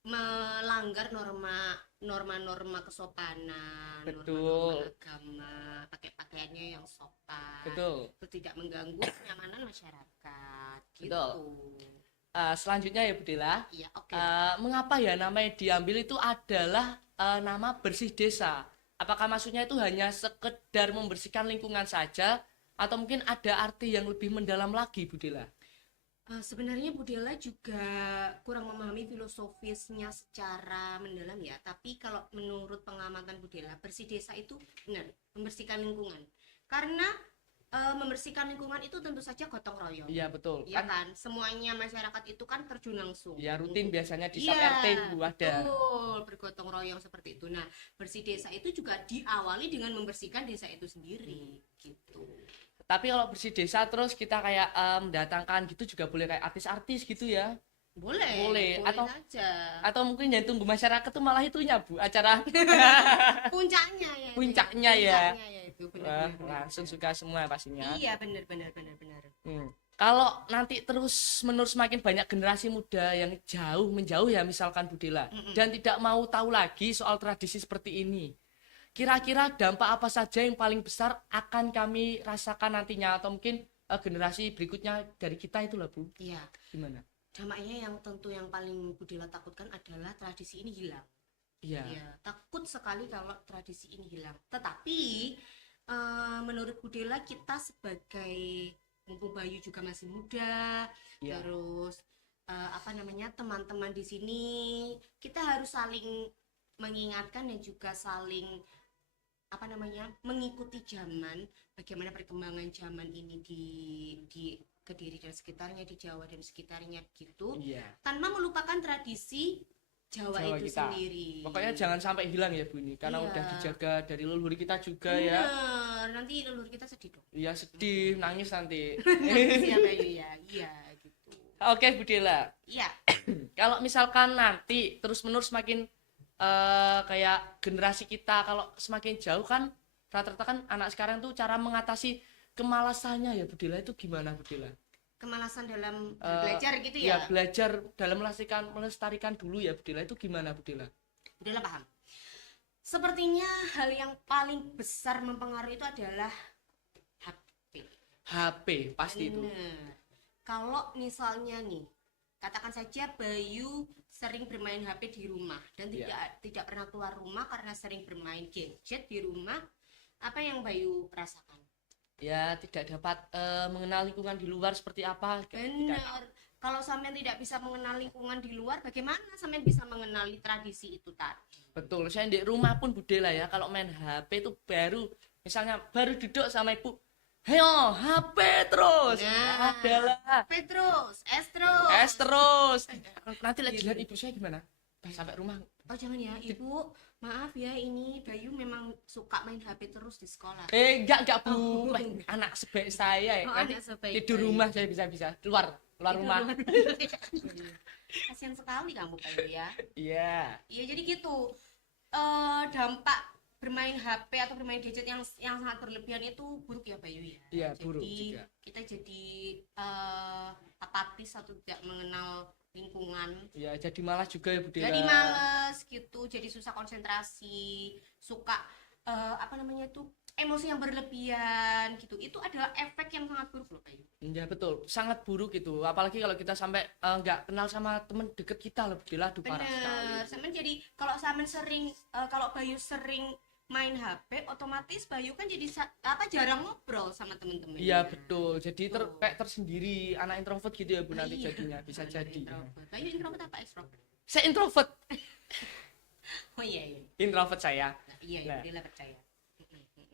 melanggar norma kesopanan, Betul. norma agama, pakai pakaiannya yang sopan. Betul. Terus tidak mengganggu kenyamanan masyarakat. Gitu. Betul. Selanjutnya ya Bu Dela, Iya, oke. mengapa ya namanya diambil itu adalah nama bersih desa? Apakah maksudnya itu hanya sekedar membersihkan lingkungan saja atau mungkin ada arti yang lebih mendalam lagi Bu Dela? Sebenarnya Bu Dela juga kurang memahami filosofisnya secara mendalam ya. Tapi kalau menurut pengamatan Bu Dela, bersih desa itu benar membersihkan lingkungan. Karena membersihkan lingkungan itu tentu saja gotong royong. Iya betul. Iya kan, semuanya masyarakat itu kan terjun langsung. Ya rutin biasanya di Iya, sub RT Bu ada. betul, bergotong royong seperti itu. Nah, bersih desa itu juga diawali dengan membersihkan desa itu sendiri, gitu. Tapi kalau bersih desa terus kita kayak mendatangkan gitu juga boleh kayak artis-artis gitu ya. Boleh Atau saja. atau mungkin yang tunggu masyarakat tuh malah itunya Bu, acara Puncaknya ya. Puncaknya ya. Itu Wah, benar. langsung suka semua pastinya. Iya, benar. Kalau nanti terus menerus semakin banyak generasi muda yang jauh menjauh ya misalkan Bu Dela dan tidak mau tahu lagi soal tradisi seperti ini. Kira-kira dampak apa saja yang paling besar akan kami rasakan nantinya atau mungkin generasi berikutnya dari kita itulah Bu. Iya. Gimana? Dampaknya yang tentu yang paling Bu Dela takutkan adalah tradisi ini hilang. Iya. Ya, takut sekali kalau tradisi ini hilang. Tetapi menurut Bu Dela kita sebagai mumpung Bayu juga masih muda, Iya. terus teman-teman di sini kita harus saling mengingatkan dan juga saling mengikuti zaman, bagaimana perkembangan zaman ini di Kediri dan sekitarnya, di Jawa dan sekitarnya gitu, Iya. tanpa melupakan tradisi Jawa itu kita. sendiri. Pokoknya jangan sampai hilang ya Bu ini karena Iya. udah dijaga dari leluhur kita juga ya. Bener, nanti leluhur kita sedih dong. Iya sedih, nangis nanti. Iya Bayu ya, iya gitu. Oke Bu Dela. Iya, Kalau misalkan nanti terus-menerus semakin kayak generasi kita kalau semakin jauh kan rata-rata kan anak sekarang tuh cara mengatasi kemalasannya ya Bu Dela itu gimana Bu Dela? kemalasan dalam belajar gitu Ya ya. belajar dalam melestarikan dulu ya Bu Dela itu gimana Bu Dela? Udahlah paham. Sepertinya hal yang paling besar mempengaruhi itu adalah HP. HP pasti itu. Bener. Kalau misalnya nih, katakan saja Bayu sering bermain HP di rumah dan tidak pernah keluar rumah karena sering bermain gadget di rumah, apa yang Bayu rasakan? Ya tidak dapat mengenal lingkungan di luar seperti apa. Benar. Kalau sampean tidak bisa mengenal lingkungan di luar, bagaimana sampean bisa mengenali tradisi itu tadi? Betul, saya di rumah pun Bu Dela ya kalau main HP itu misalnya baru duduk sama ibu, heyo HP terus. Nah, Adalah Petrus, es terus. Nanti lagi lihat ibu saya gimana? Sampai rumah. Oh jangan ya ibu, maaf ya ini Bayu memang suka main HP terus di sekolah. Enggak Bu, anak sebaik saya ya. Oh, Nanti anak sebaik tidur Bayu. rumah saya bisa keluar rumah. Kasian sekali kamu Bayu ya. Iya. Iya jadi gitu. Dampak bermain HP atau bermain gadget yang sangat berlebihan itu buruk ya Bayu ya. Iya, buruk Jadi juga. kita jadi apatis atau tidak mengenal lingkungan. Ya, jadi malas juga ya Bu Dela. Jadi males gitu, jadi susah konsentrasi, suka apa namanya itu, emosi yang berlebihan gitu. Itu adalah efek yang sangat buruk loh, Bayu. Ya betul, sangat buruk itu. Apalagi kalau kita sampai nggak kenal sama temen deket kita loh Bu Dela, aduh parah sekali. Bener, Samen jadi kalau Samen sering kalau Bayu sering main HP, otomatis Bayu kan jadi jarang ngobrol sama temen-temen. Iya betul, jadi Tuh. kayak tersendiri, anak introvert gitu ya Bu nanti Iya. jadinya, bisa Bener, jadi. introvert. Bayu introvert apa ekstrovert? Saya introvert, Oh iya iya. introvert saya. Nah, iya Nah. dia lah percaya.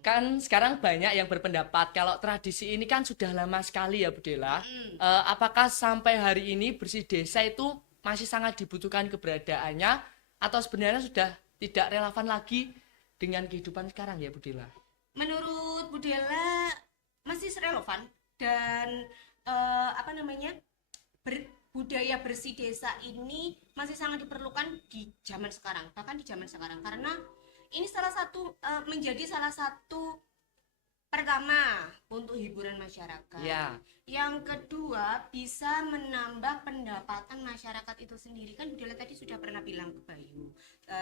Kan sekarang banyak yang berpendapat kalau tradisi ini kan sudah lama sekali ya Bu Dela. Apakah sampai hari ini bersih desa itu masih sangat dibutuhkan keberadaannya atau sebenarnya sudah tidak relevan lagi dengan kehidupan sekarang ya Bu Dela? Menurut Budela masih relevan dan apa namanya, budaya bersih desa ini masih sangat diperlukan di zaman sekarang, bahkan di zaman sekarang, karena ini salah satu menjadi salah satu pertama untuk hiburan masyarakat. Ya. Yang kedua bisa menambah pendapatan masyarakat itu sendiri. Kan Budela tadi sudah pernah bilang ke Bayu,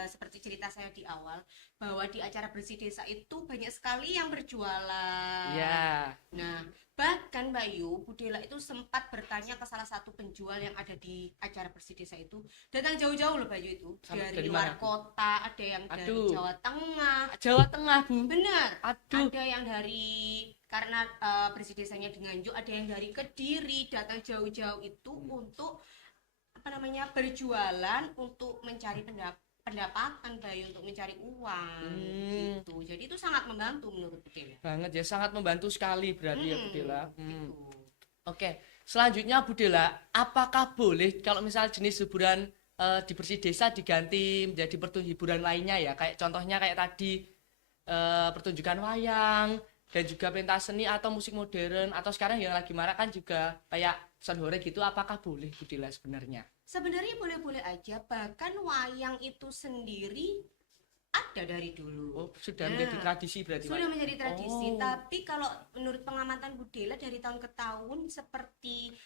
seperti cerita saya di awal, bahwa di acara bersih desa itu banyak sekali yang berjualan. Ya. Nah, bahkan Bayu, Budela itu sempat bertanya ke salah satu penjual yang ada di acara bersih desa itu. Datang jauh-jauh loh Bayu itu. Dari luar mana? kota, ada yang dari Jawa Tengah. Jawa Tengah Bu. Benar. Aduh. Ada yang dari, karena bersih desanya di Nganjuk, ada yang dari Kediri, datang jauh-jauh itu untuk apa namanya, berjualan untuk mencari pendapatan Bayu, untuk mencari uang gitu. Jadi itu sangat membantu menurut Budela. Banget ya, sangat membantu sekali berarti ya Bu Dela. Gitu. Oke, selanjutnya Bu Dela, apakah boleh kalau misal jenis hiburan di bersih desa diganti menjadi hiburan lainnya ya, kayak contohnya kayak tadi pertunjukan wayang dan juga pentas seni atau musik modern, atau sekarang yang lagi marak kan juga kayak sonhore gitu, apakah boleh Bu Dela sebenarnya? Sebenarnya boleh-boleh aja, bahkan wayang itu sendiri ada dari dulu. Oh, sudah menjadi tradisi berarti. Sudah menjadi tradisi, Oh. tapi kalau menurut pengamatan Budela dari tahun ke tahun seperti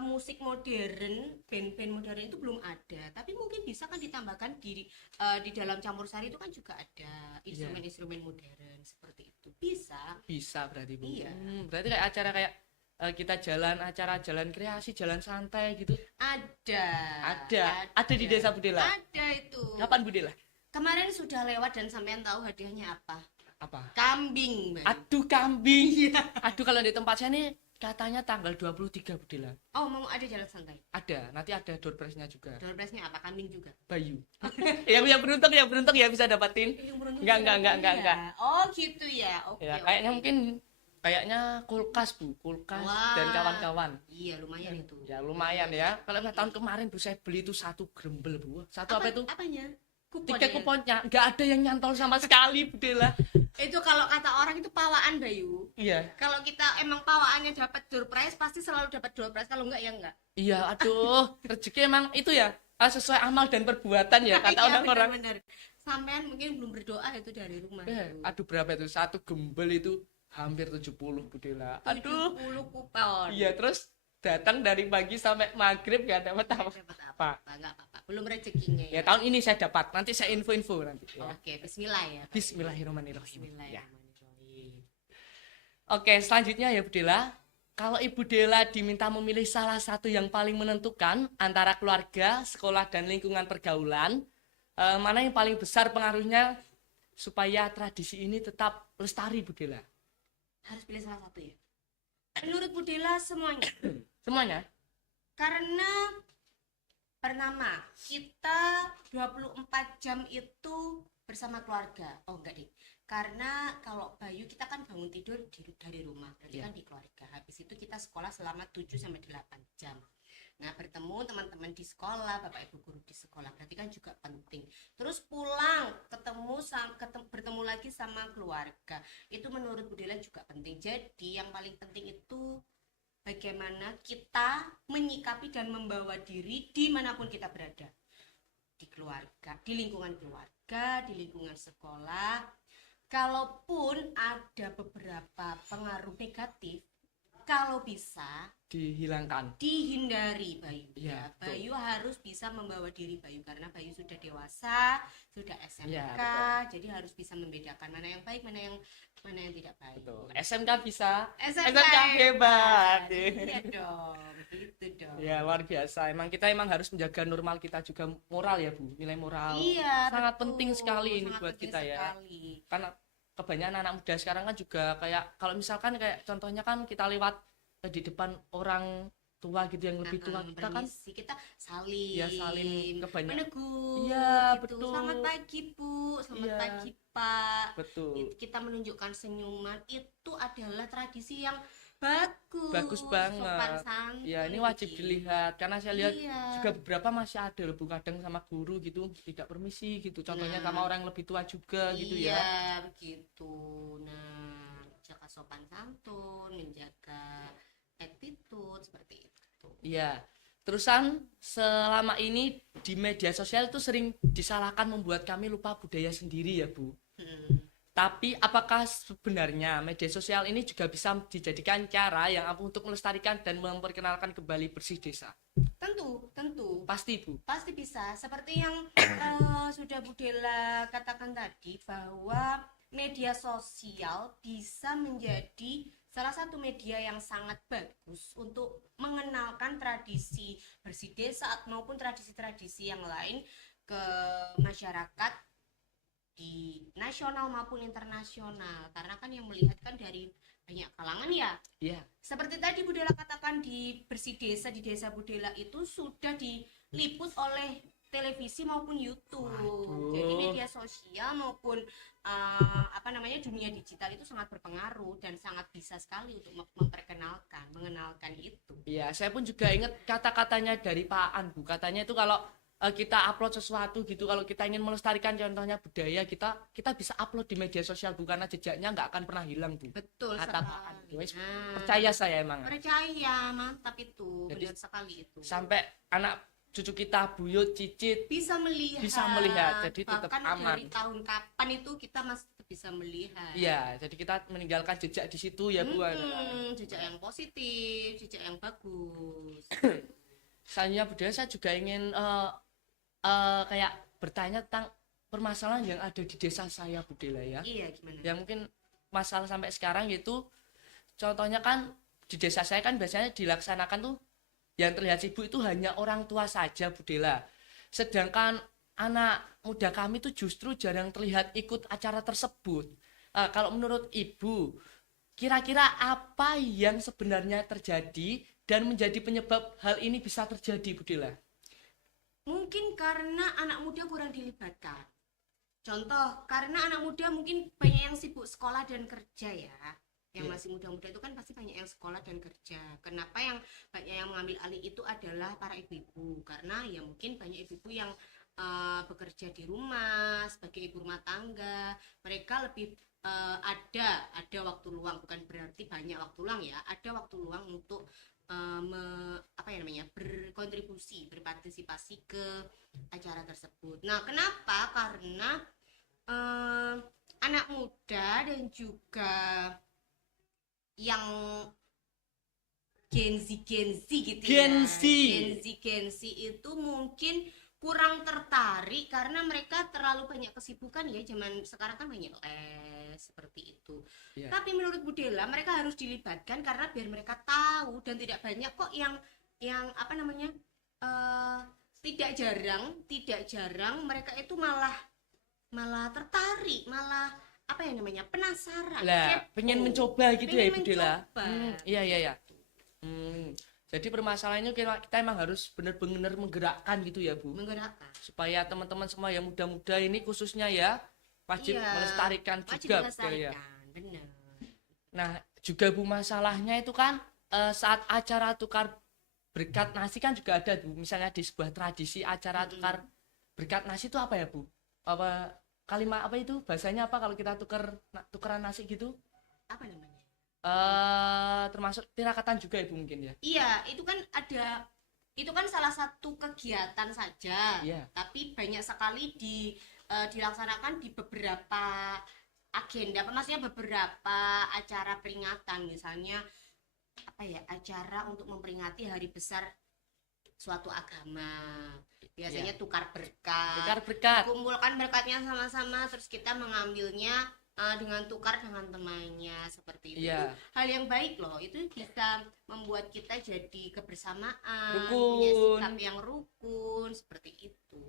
musik modern, band-band modern itu belum ada. Tapi mungkin bisa kan ditambahkan di dalam campur sari itu kan juga ada instrumen-instrumen modern seperti itu. Bisa Berarti Bu. Iya. Berarti kayak acara kayak kita acara jalan kreasi, jalan santai gitu. Ada di desa Bu Dela. Ada itu. Kapan Bu Dela? Kemarin sudah lewat dan sampean tahu hadiahnya apa? Apa? Kambing, Mbak. Aduh, kambing. Aduh, kalau di tempat saya nih katanya tanggal 23 Bu Dela. Oh, mau ada jalan santai. Ada, nanti ada door prize-nya juga. Door prize-nya apa? Kambing juga. Bayu. yang beruntung ya bisa dapatin. Enggak. Oh, gitu ya. Oke. Ya, kayaknya kulkas Bu, kulkas dan kawan-kawan. Iya, lumayan itu. Ya lumayan ya. Kalau tahun kemarin Bu saya beli itu 1 grembel Bu. Apa itu? Apanya? Tiket kuponnya nggak ada yang nyantol sama sekali Bu Dela. Itu kalau kata orang itu pawaan, Bayu. Iya. Kalau kita emang pawaannya dapat door prize, pasti selalu dapat door prize. Kalau enggak ya enggak. Iya, aduh, rezeki emang itu ya sesuai amal dan perbuatan ya kata orang-orang. Benar. Sampean mungkin belum berdoa itu dari rumah. Aduh, berapa itu? 1 gembel itu hampir 70 Bu Dela. Aduh. 70 kupon. Iya, terus datang dari pagi sampai maghrib nggak dapat apa. Enggak apa-apa. Belum rezekinya Ya tahun ini saya dapat. Nanti saya info-info nanti ya. Oke, bismillah ya. Bismillahirrahmanirrahim. Ya. Bismillahirrahmanirrahim. Oke, selanjutnya ya Bu Dela. Kalau Ibu Dela diminta memilih salah satu yang paling menentukan antara keluarga, sekolah, dan lingkungan pergaulan, mana yang paling besar pengaruhnya supaya tradisi ini tetap lestari Bu Dela? Harus pilih salah satu ya. Menurut Budela semuanya. Semuanya? Karena pertama, kita 24 jam itu bersama keluarga. Oh enggak deh. Karena kalau Bayu kita kan bangun tidur dari rumah, berarti kan di keluarga. Habis itu kita sekolah selama 7 sampai 8 jam. Nah, bertemu teman-teman di sekolah, Bapak Ibu guru di sekolah, berarti kan juga penting. Terus pulang, bertemu lagi sama keluarga. Itu menurut Budela juga penting. Jadi, yang paling penting itu bagaimana kita menyikapi dan membawa diri dimanapun kita berada. Di keluarga, di lingkungan keluarga, di lingkungan sekolah. Kalaupun ada beberapa pengaruh negatif, kalau bisa dihindari Bayu. Ya, Bayu harus bisa membawa diri Bayu karena Bayu sudah dewasa, sudah SMK, ya, jadi harus bisa membedakan mana yang baik, mana yang tidak baik. betul. SMK bisa, SMK hebat. Iya dong, gitu dong. Ya, luar biasa. Kita harus menjaga normal kita juga, moral ya Bu, nilai moral. Iya, sangat betul. penting sekali ini Sangat buat penting kita sekali. Ya. Karena kebanyakan anak muda sekarang kan juga kayak kalau misalkan kayak contohnya kan kita lewat di depan orang tua gitu yang lebih tua, kita kan kita saling kebanyakan menegur iya gitu. Betul. Selamat pagi Bu, selamat pagi Pak, betul. Kita menunjukkan senyuman, itu adalah tradisi yang bagus banget, sopan santun. Ya ini wajib dilihat karena saya lihat juga beberapa masih ada loh Bu, kadang sama guru gitu tidak permisi gitu, contohnya sama orang lebih tua juga gitu ya. Iya begitu. Nah, menjaga sopan santun, menjaga attitude seperti itu. Iya. Terusan selama ini di media sosial itu sering disalahkan membuat kami lupa budaya sendiri ya Bu. Tapi apakah sebenarnya media sosial ini juga bisa dijadikan cara yang ampuh untuk melestarikan dan memperkenalkan kembali bersih desa? Tentu. Pasti Bu. Pasti bisa. Seperti yang sudah Bu Dela katakan tadi, bahwa media sosial bisa menjadi salah satu media yang sangat bagus untuk mengenalkan tradisi bersih desa maupun tradisi-tradisi yang lain ke masyarakat di nasional maupun internasional, karena kan yang melihat kan dari banyak kalangan ya. Iya. Seperti tadi Bu Dela katakan, di bersih desa di desa Bu Dela itu sudah diliput oleh televisi maupun YouTube. Waduh. Jadi media sosial maupun dunia digital itu sangat berpengaruh dan sangat bisa sekali untuk mengenalkan itu. Iya, saya pun juga ingat kata-katanya dari Pak An Bu. Katanya itu kalau kita upload sesuatu gitu, kalau kita ingin melestarikan contohnya budaya kita bisa upload di media sosial Bu, karena jejaknya nggak akan pernah hilang Bu. Betul kata sekali. Pak An. Percaya saya emang. Percaya, mantap itu. Jadi, benar sekali itu. Sampai anak cucu kita, buyut, cicit bisa melihat. Jadi tetap aman. Dari tahun kapan itu kita masih bisa melihat. Iya, jadi kita meninggalkan jejak di situ ya Bu. Jejak yang positif, jejak yang bagus. Selanjutnya budaya saya juga ingin kayak bertanya tentang permasalahan yang ada di desa saya Bu Dela ya. Iya, gimana? Yang mungkin masalah sampai sekarang gitu. Contohnya kan di desa saya kan biasanya dilaksanakan tuh yang terlihat sibuk itu hanya orang tua saja Bu Dela. Sedangkan anak muda kami tuh justru jarang terlihat ikut acara tersebut. Kalau menurut Ibu, kira-kira apa yang sebenarnya terjadi dan menjadi penyebab hal ini bisa terjadi Bu Dela? Mungkin karena anak muda kurang dilibatkan. Contoh, karena anak muda mungkin banyak yang sibuk sekolah dan kerja ya. Yang masih muda-muda itu kan pasti banyak yang sekolah dan kerja. Kenapa yang banyak yang mengambil alih itu adalah para ibu-ibu? Karena ya mungkin banyak ibu-ibu yang bekerja di rumah sebagai ibu rumah tangga. Mereka lebih ada waktu luang, bukan berarti banyak waktu luang ya. Ada waktu luang untuk berkontribusi, berpartisipasi ke acara tersebut. Nah, kenapa? Karena anak muda dan juga yang Gen Z gitu Gen ya. Gen Z itu mungkin kurang tertarik karena mereka terlalu banyak kesibukan ya. Zaman sekarang kan banyak les seperti itu. Tapi menurut Bu Dela mereka harus dilibatkan karena biar mereka tahu, dan tidak banyak kok yang tidak jarang mereka itu malah tertarik, malah penasaran, pengen mencoba gitu ya Bu Dela. Iya. Jadi permasalahannya kita emang harus benar-benar menggerakkan gitu ya Bu. Menggerakkan. Supaya teman-teman semua yang muda-muda ini khususnya ya wajib melestarikan juga budaya. Benar. Nah, juga Bu, masalahnya itu kan saat acara tukar berkat nasi kan juga ada Bu. Misalnya di sebuah tradisi acara tukar berkat nasi itu apa ya Bu? Kalimat apa itu? Bahasanya apa kalau kita tukeran nasi gitu? Apa namanya? Termasuk tirakatan juga Ibu mungkin ya? Iya, itu kan salah satu kegiatan saja. Tapi banyak sekali dilaksanakan di beberapa agenda, maksudnya beberapa acara peringatan. Misalnya apa ya, acara untuk memperingati hari besar suatu agama. Biasanya tukar Tukar berkat, berkat. kumpulkan berkatnya sama-sama, terus kita mengambilnya dengan tukar dengan temannya seperti itu. Iya. Itu hal yang baik loh, itu bisa membuat kita jadi kebersamaan, Rukun. punya sikap yang rukun seperti itu.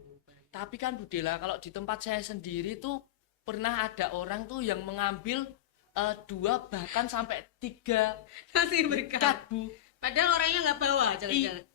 Tapi kan Bu Dela, kalau di tempat saya sendiri tuh pernah ada orang tuh yang mengambil 2 bahkan sampai 3 Kasih berkat berkat. Bu. Padahal orangnya nggak bawa, jangan-jangan.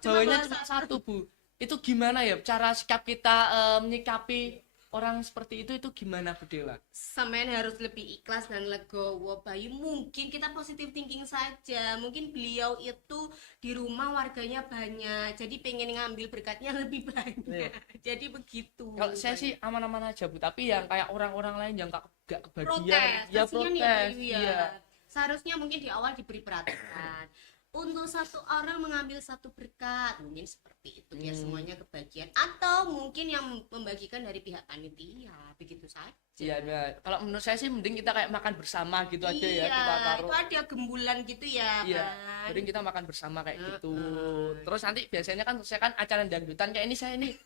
Bawahnya bawa cuma 1 Bu. Itu gimana ya cara sikap kita menyikapi orang seperti itu gimana Bu Dela? Sampean harus lebih ikhlas dan legowo, Bayu. Mungkin kita positive thinking saja. Mungkin beliau itu di rumah warganya banyak, jadi pengen ngambil berkatnya lebih banyak. Iya. Jadi begitu. Kalau saya Bayu. sih aman-aman aja Bu, tapi yang kayak orang-orang lain yang gak kebagian, Protes, ya kasihan protes. ya, Bayu ya. Iya. Seharusnya mungkin di awal diberi perhatian. Untuk 1 orang mengambil 1 berkat, mungkin seperti itu biar semuanya kebagian. Atau mungkin yang membagikan dari pihak panitia, begitu saja. Iya, ya. Kalau menurut saya sih mending kita kayak makan bersama gitu aja ya, kita Iya, taruh. itu ada gembulan gitu ya, Iya, Bang. mending kita makan bersama kayak gitu. Heeh. Terus nanti biasanya kan saya kan acara dangdutan kayak ini, saya ini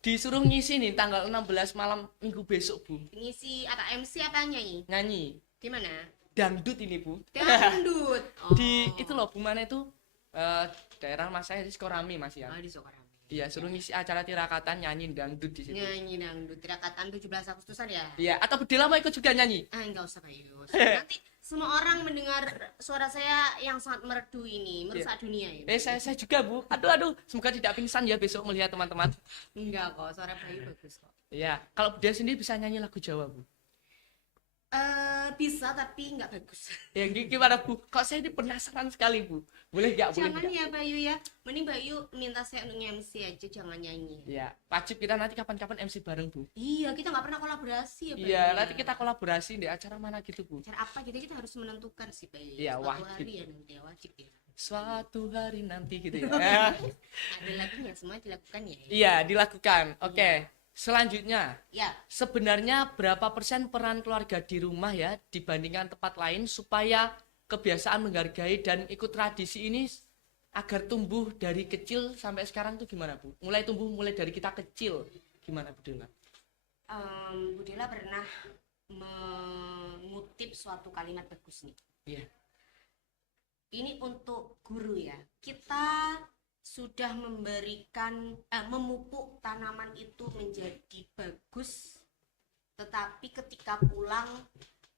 disuruh ngisi nih tanggal 16 malam minggu besok Bu, Ngisi apa, MC apa nyanyi? nyanyi Di mana? dangdut ini Bu. Dangdut. Di itu loh Bu, mana itu daerah mas saya di Sukorami Mas ya. Di Sukarami. Iya, suruh ngisi acara tirakatan nyanyi dangdut di situ. Nyanyi dangdut tirakatan 17 Agustusan ya? Iya, atau Bedila mau ikut juga nyanyi? Enggak usah, Bayu. Nanti semua orang mendengar suara saya yang sangat merdu ini, merusak dunia ya. Saya juga Bu. Aduh, semoga tidak pingsan ya besok melihat teman-teman. Enggak kok, suara Bayu bagus kok. Iya, kalau Bedila sendiri bisa nyanyi lagu Jawa Bu? Bisa tapi nggak bagus. Ya gimana Bu? Kok saya ini penasaran sekali Bu. Boleh nggak? Boleh Jangan nggak? ya Bayu ya. Mending Bayu minta saya untuk MC aja, jangan nyanyi. Iya, wajib kita nanti kapan-kapan MC bareng Bu. Iya, kita nggak pernah kolaborasi ya Bayu. Iya, ya. nanti kita kolaborasi di acara mana gitu Bu. Cara apa kita harus menentukan sih Bayu. Iya, Suatu wajib. hari ya nanti ya, wajib ya. Suatu hari nanti gitu ya. Ada lagunya, semua dilakukan ya. Iya, dilakukan. Oke. Selanjutnya, Ya, sebenarnya berapa persen peran keluarga di rumah ya dibandingkan tempat lain supaya kebiasaan menghargai dan ikut tradisi ini agar tumbuh dari kecil sampai sekarang tuh gimana Bu? Mulai tumbuh mulai dari kita kecil. Gimana Bu Dela? Bu Dela pernah mengutip suatu kalimat bagus nih. Iya. Ini untuk guru ya. Kita sudah memberikan memupuk tanaman itu menjadi bagus, tetapi ketika pulang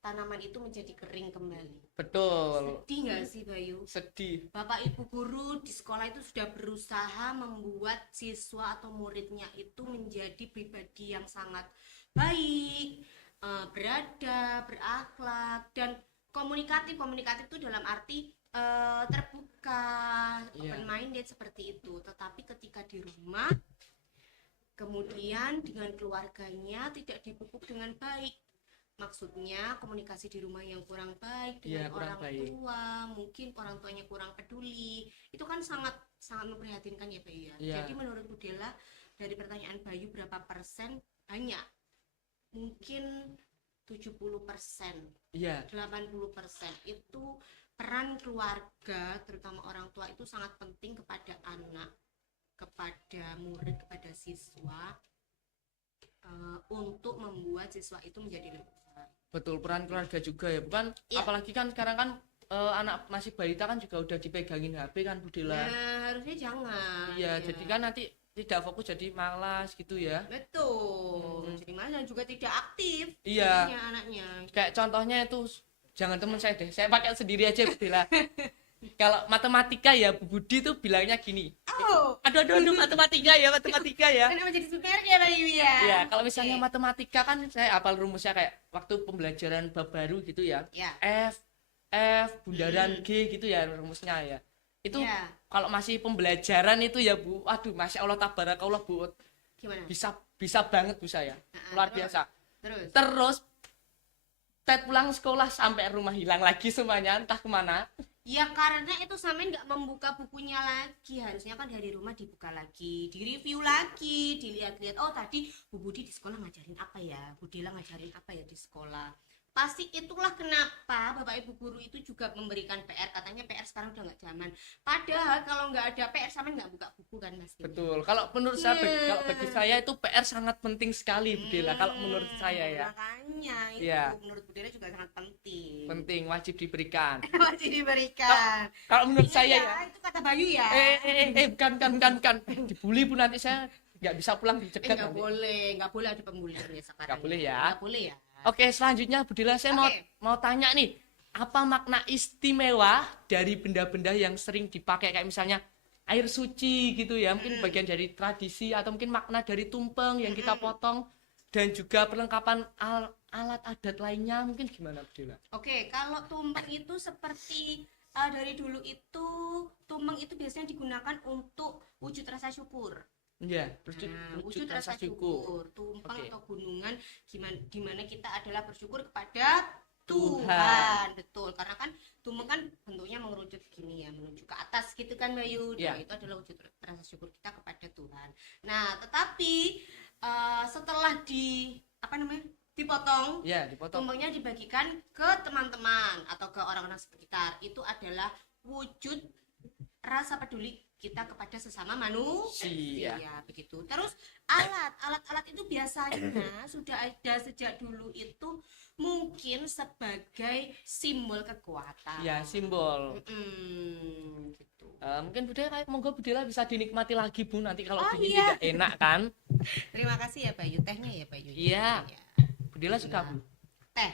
tanaman itu menjadi kering kembali. Betul. Sedih nggak sih Bayu? Sedih. Bapak ibu guru di sekolah itu sudah berusaha membuat siswa atau muridnya itu menjadi pribadi yang sangat baik, beradab, berakhlak, dan komunikatif itu dalam arti terbuka, open minded seperti itu. Tetapi ketika di rumah kemudian dengan keluarganya tidak dipupuk dengan baik, maksudnya komunikasi di rumah yang kurang baik dengan orang tua, mungkin orang tuanya kurang peduli, itu kan sangat memprihatinkan ya Bayu ya. Jadi menurut Bu Dela, dari pertanyaan Bayu berapa persen, banyak, mungkin 70%, 80% itu peran keluarga, terutama orang tua itu sangat penting kepada anak, kepada murid, kepada siswa, untuk membuat siswa itu menjadi lebih baik. Betul, peran keluarga juga ya, bukan? Ya. Apalagi kan sekarang kan anak masih balita kan juga udah dipegangin HP kan Bu Dela. Nah, harusnya jangan. Iya, jadi kan nanti tidak fokus, jadi malas gitu ya. Betul. Jadi malas juga tidak aktif. Iya. Anaknya. Kayak contohnya itu, jangan temen saya deh, saya pakai sendiri aja Bu Dela. Kalau matematika ya Bu Budi tuh bilangnya gini. Aduh matematika ya. Kenapa jadi super ya Bayu ya? Iya, kalau misalnya matematika kan saya hafal rumusnya kayak waktu pembelajaran bab baru gitu ya. F bundaran G gitu ya rumusnya ya. Itu kalau masih pembelajaran itu ya Bu, aduh Masya Allah tabarakallah Bu. Gimana? Bisa banget Bu saya. Luar biasa. Terus Ted pulang sekolah sampai rumah hilang lagi semuanya, entah kemana. Ya karena itu sampean nggak membuka bukunya lagi, harusnya kan dari rumah dibuka lagi, direview lagi, dilihat-lihat. Oh tadi Bu Budi di sekolah ngajarin apa ya, Bu Dela ngajarin apa ya di sekolah. Pasti itulah kenapa Bapak Ibu guru itu juga memberikan PR. Katanya PR sekarang udah nggak zaman. Padahal kalau nggak ada PR sama nggak buka buku kan Mas. Betul. Kalau menurut saya, kalau bagi saya itu PR sangat penting sekali, Bu Dela. Kalau menurut saya ya. Makanya itu Ya. menurut Bu Dela juga sangat penting. Penting, wajib diberikan. Wajib diberikan. Kalau menurut Ingat saya ya, ya. itu kata Bayu ya. Bukan. Dibully Bu, nanti saya nggak bisa pulang dicegat Nggak nanti. nggak boleh ada pembulian ya sekarang. Nggak boleh ya. Nggak boleh ya. Oke, selanjutnya Bu Dela, saya mau Oke. tanya nih, apa makna istimewa dari benda-benda yang sering dipakai kayak misalnya air suci gitu ya, mungkin bagian dari tradisi atau mungkin makna dari tumpeng yang kita potong dan juga perlengkapan alat adat lainnya, mungkin gimana Bu Dela? Oke, kalau tumpeng itu seperti dari dulu itu tumpeng itu biasanya digunakan untuk wujud rasa syukur. Iya, Wujud rasa syukur, tumpeng Oke. atau gunungan dimana kita adalah bersyukur kepada Tuhan. Tuhan. Betul, karena kan tumpeng kan bentuknya mengerucut gini ya, menuju ke atas gitu kan Bayu. Nah, Iya. itu adalah wujud rasa syukur kita kepada Tuhan. Nah, tetapi setelah dipotong, Ya, dipotong. tumpengnya dibagikan ke teman-teman atau ke orang-orang sekitar. Itu adalah wujud rasa peduli kita kepada sesama manusia. Begitu. Terus alat itu biasanya sudah ada sejak dulu itu mungkin sebagai simbol kekuatan. Ya, simbol. Gitu. Mungkin Bu Dela, monggo Bu Dela bisa dinikmati lagi Bu, nanti kalau Oh, dingin iya. tidak enak kan. Terima kasih ya Bayu, tehnya ya Bayu. Iya. Ya. Bu Dela suka Bu. Teh.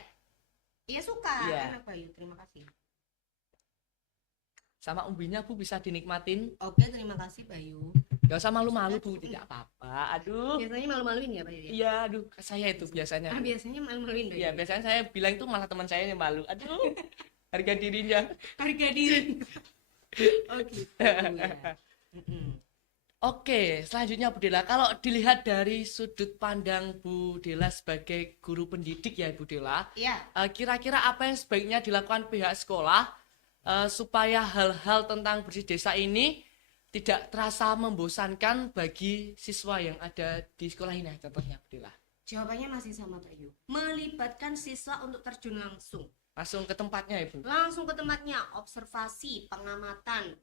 Iya suka, Iya. enak Bayu. Terima kasih. Sama umbinya Bu bisa dinikmatin. Oke, terima kasih Bayu. Gak usah malu-malu Bu, tidak apa-apa. Aduh. Biasanya malu-maluin ya Bayu ya? Iya, aduh, saya itu biasanya. Biasanya malu-maluin Bayu. Iya, biasanya saya bilang itu malah teman saya yang malu. Aduh. Harga dirinya. Harga diri. Oh gitu ya. Oke, selanjutnya Bu Dela, kalau dilihat dari sudut pandang Bu Dela sebagai guru pendidik ya Bu Dela, Iya. kira-kira apa yang sebaiknya dilakukan pihak sekolah supaya hal-hal tentang bersih desa ini tidak terasa membosankan bagi siswa yang ada di sekolah ini, contohnya Bu Dela? Jawabannya masih sama Bayu. Melibatkan siswa untuk terjun langsung. Langsung ke tempatnya Ibu. Langsung ke tempatnya, observasi, pengamatan.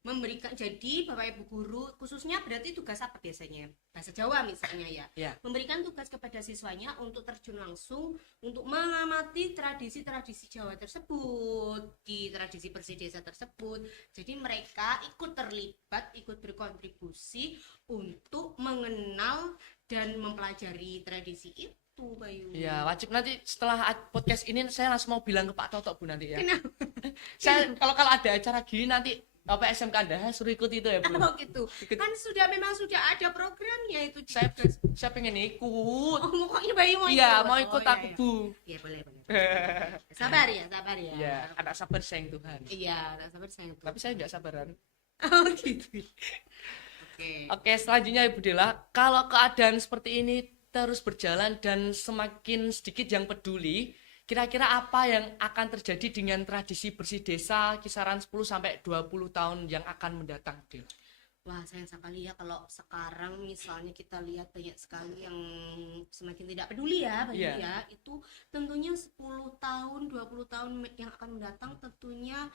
Memberikan, jadi Bapak Ibu guru khususnya berarti tugas apa biasanya? Bahasa Jawa misalnya ya. Ya. Memberikan tugas kepada siswanya untuk terjun langsung untuk mengamati tradisi-tradisi Jawa tersebut, di tradisi bersih desa tersebut. Jadi mereka ikut terlibat, ikut berkontribusi untuk mengenal dan mempelajari tradisi itu, Bayu. Ya, wajib nanti setelah podcast ini saya langsung mau bilang ke Pak Toto Bu nanti ya. Kenapa? Saya kalau ada acara gini nanti apa SMK Anda suruh ikut itu ya Bu. Oh gitu. Kan memang sudah ada programnya itu. Saya pengen ikut. Oh, pokoknya Bayu mau ikut. Iya, mau ikut Oh, aku iya. Bu. Iya, boleh. Sabar ya. Iya, anak sabar sayang Tuhan. Iya, sabar sayang tuh. Tapi saya nggak sabaran. Oh gitu. Oke. Oke, selanjutnya Ibu Dela, kalau keadaan seperti ini terus berjalan dan semakin sedikit yang peduli, kira-kira apa yang akan terjadi dengan tradisi bersih desa kisaran 10 sampai 20 tahun yang akan mendatang, Del? Wah, sayang sekali ya kalau sekarang misalnya kita lihat banyak sekali yang semakin tidak peduli ya, Bayu Iya. ya. Itu tentunya 10 tahun, 20 tahun yang akan mendatang tentunya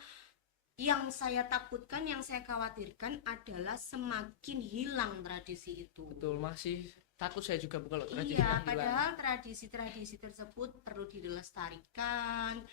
yang saya takutkan, yang saya khawatirkan adalah semakin hilang tradisi itu. Betul, masih takut saya juga Bu kalau tradisinya Iya, hilang. padahal tradisi-tradisi tersebut perlu dilestarikan,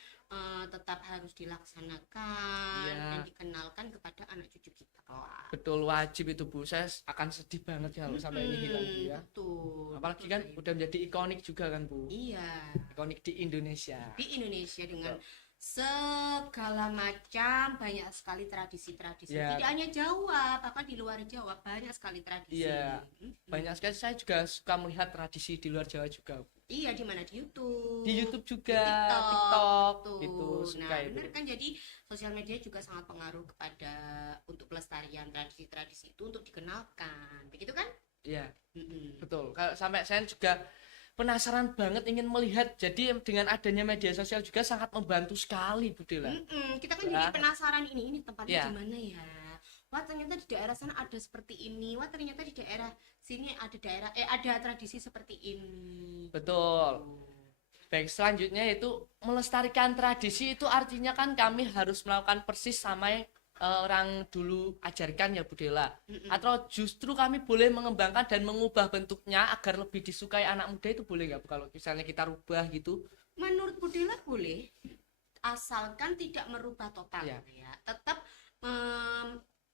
tetap harus dilaksanakan Iya. dan dikenalkan kepada anak cucu kita kelak. Betul, wajib itu Bu. Saya akan sedih banget ya kalau sampai ini hilang Bu ya. Betul. Apalagi betul, kan Bayu. udah menjadi ikonik juga kan Bu. Iya, Ikonik di Indonesia. di Indonesia dengan segala macam banyak sekali tradisi-tradisi. Iya. Tidak hanya Jawa, bahkan di luar Jawa banyak sekali tradisi. Iya. Banyak sekali, saya juga suka melihat tradisi di luar Jawa juga. Iya, di mana? Di YouTube. Di YouTube juga, Di TikTok, Betul. gitu, suka Nah, itu. benar kan, jadi sosial media juga sangat pengaruh kepada untuk pelestarian tradisi-tradisi itu untuk dikenalkan. Begitu kan? Iya, Mm-mm. betul. Kalau sampai saya juga penasaran banget ingin melihat. Jadi dengan adanya media sosial juga sangat membantu sekali Bu Dela. Kita kan Ya. jadi penasaran ini tempatnya Ya. di mana ya? Wah, ternyata di daerah sana ada seperti ini. Wah, ternyata di daerah sini ada ada tradisi seperti ini. Betul. Baik, selanjutnya yaitu melestarikan tradisi itu artinya kan kami harus melakukan persis sama orang dulu ajarkan ya Bu Dela. Atau justru kami boleh mengembangkan dan mengubah bentuknya agar lebih disukai anak muda itu boleh nggak Bu kalau misalnya kita rubah gitu? Menurut Budela boleh, asalkan tidak merubah total Ya. ya.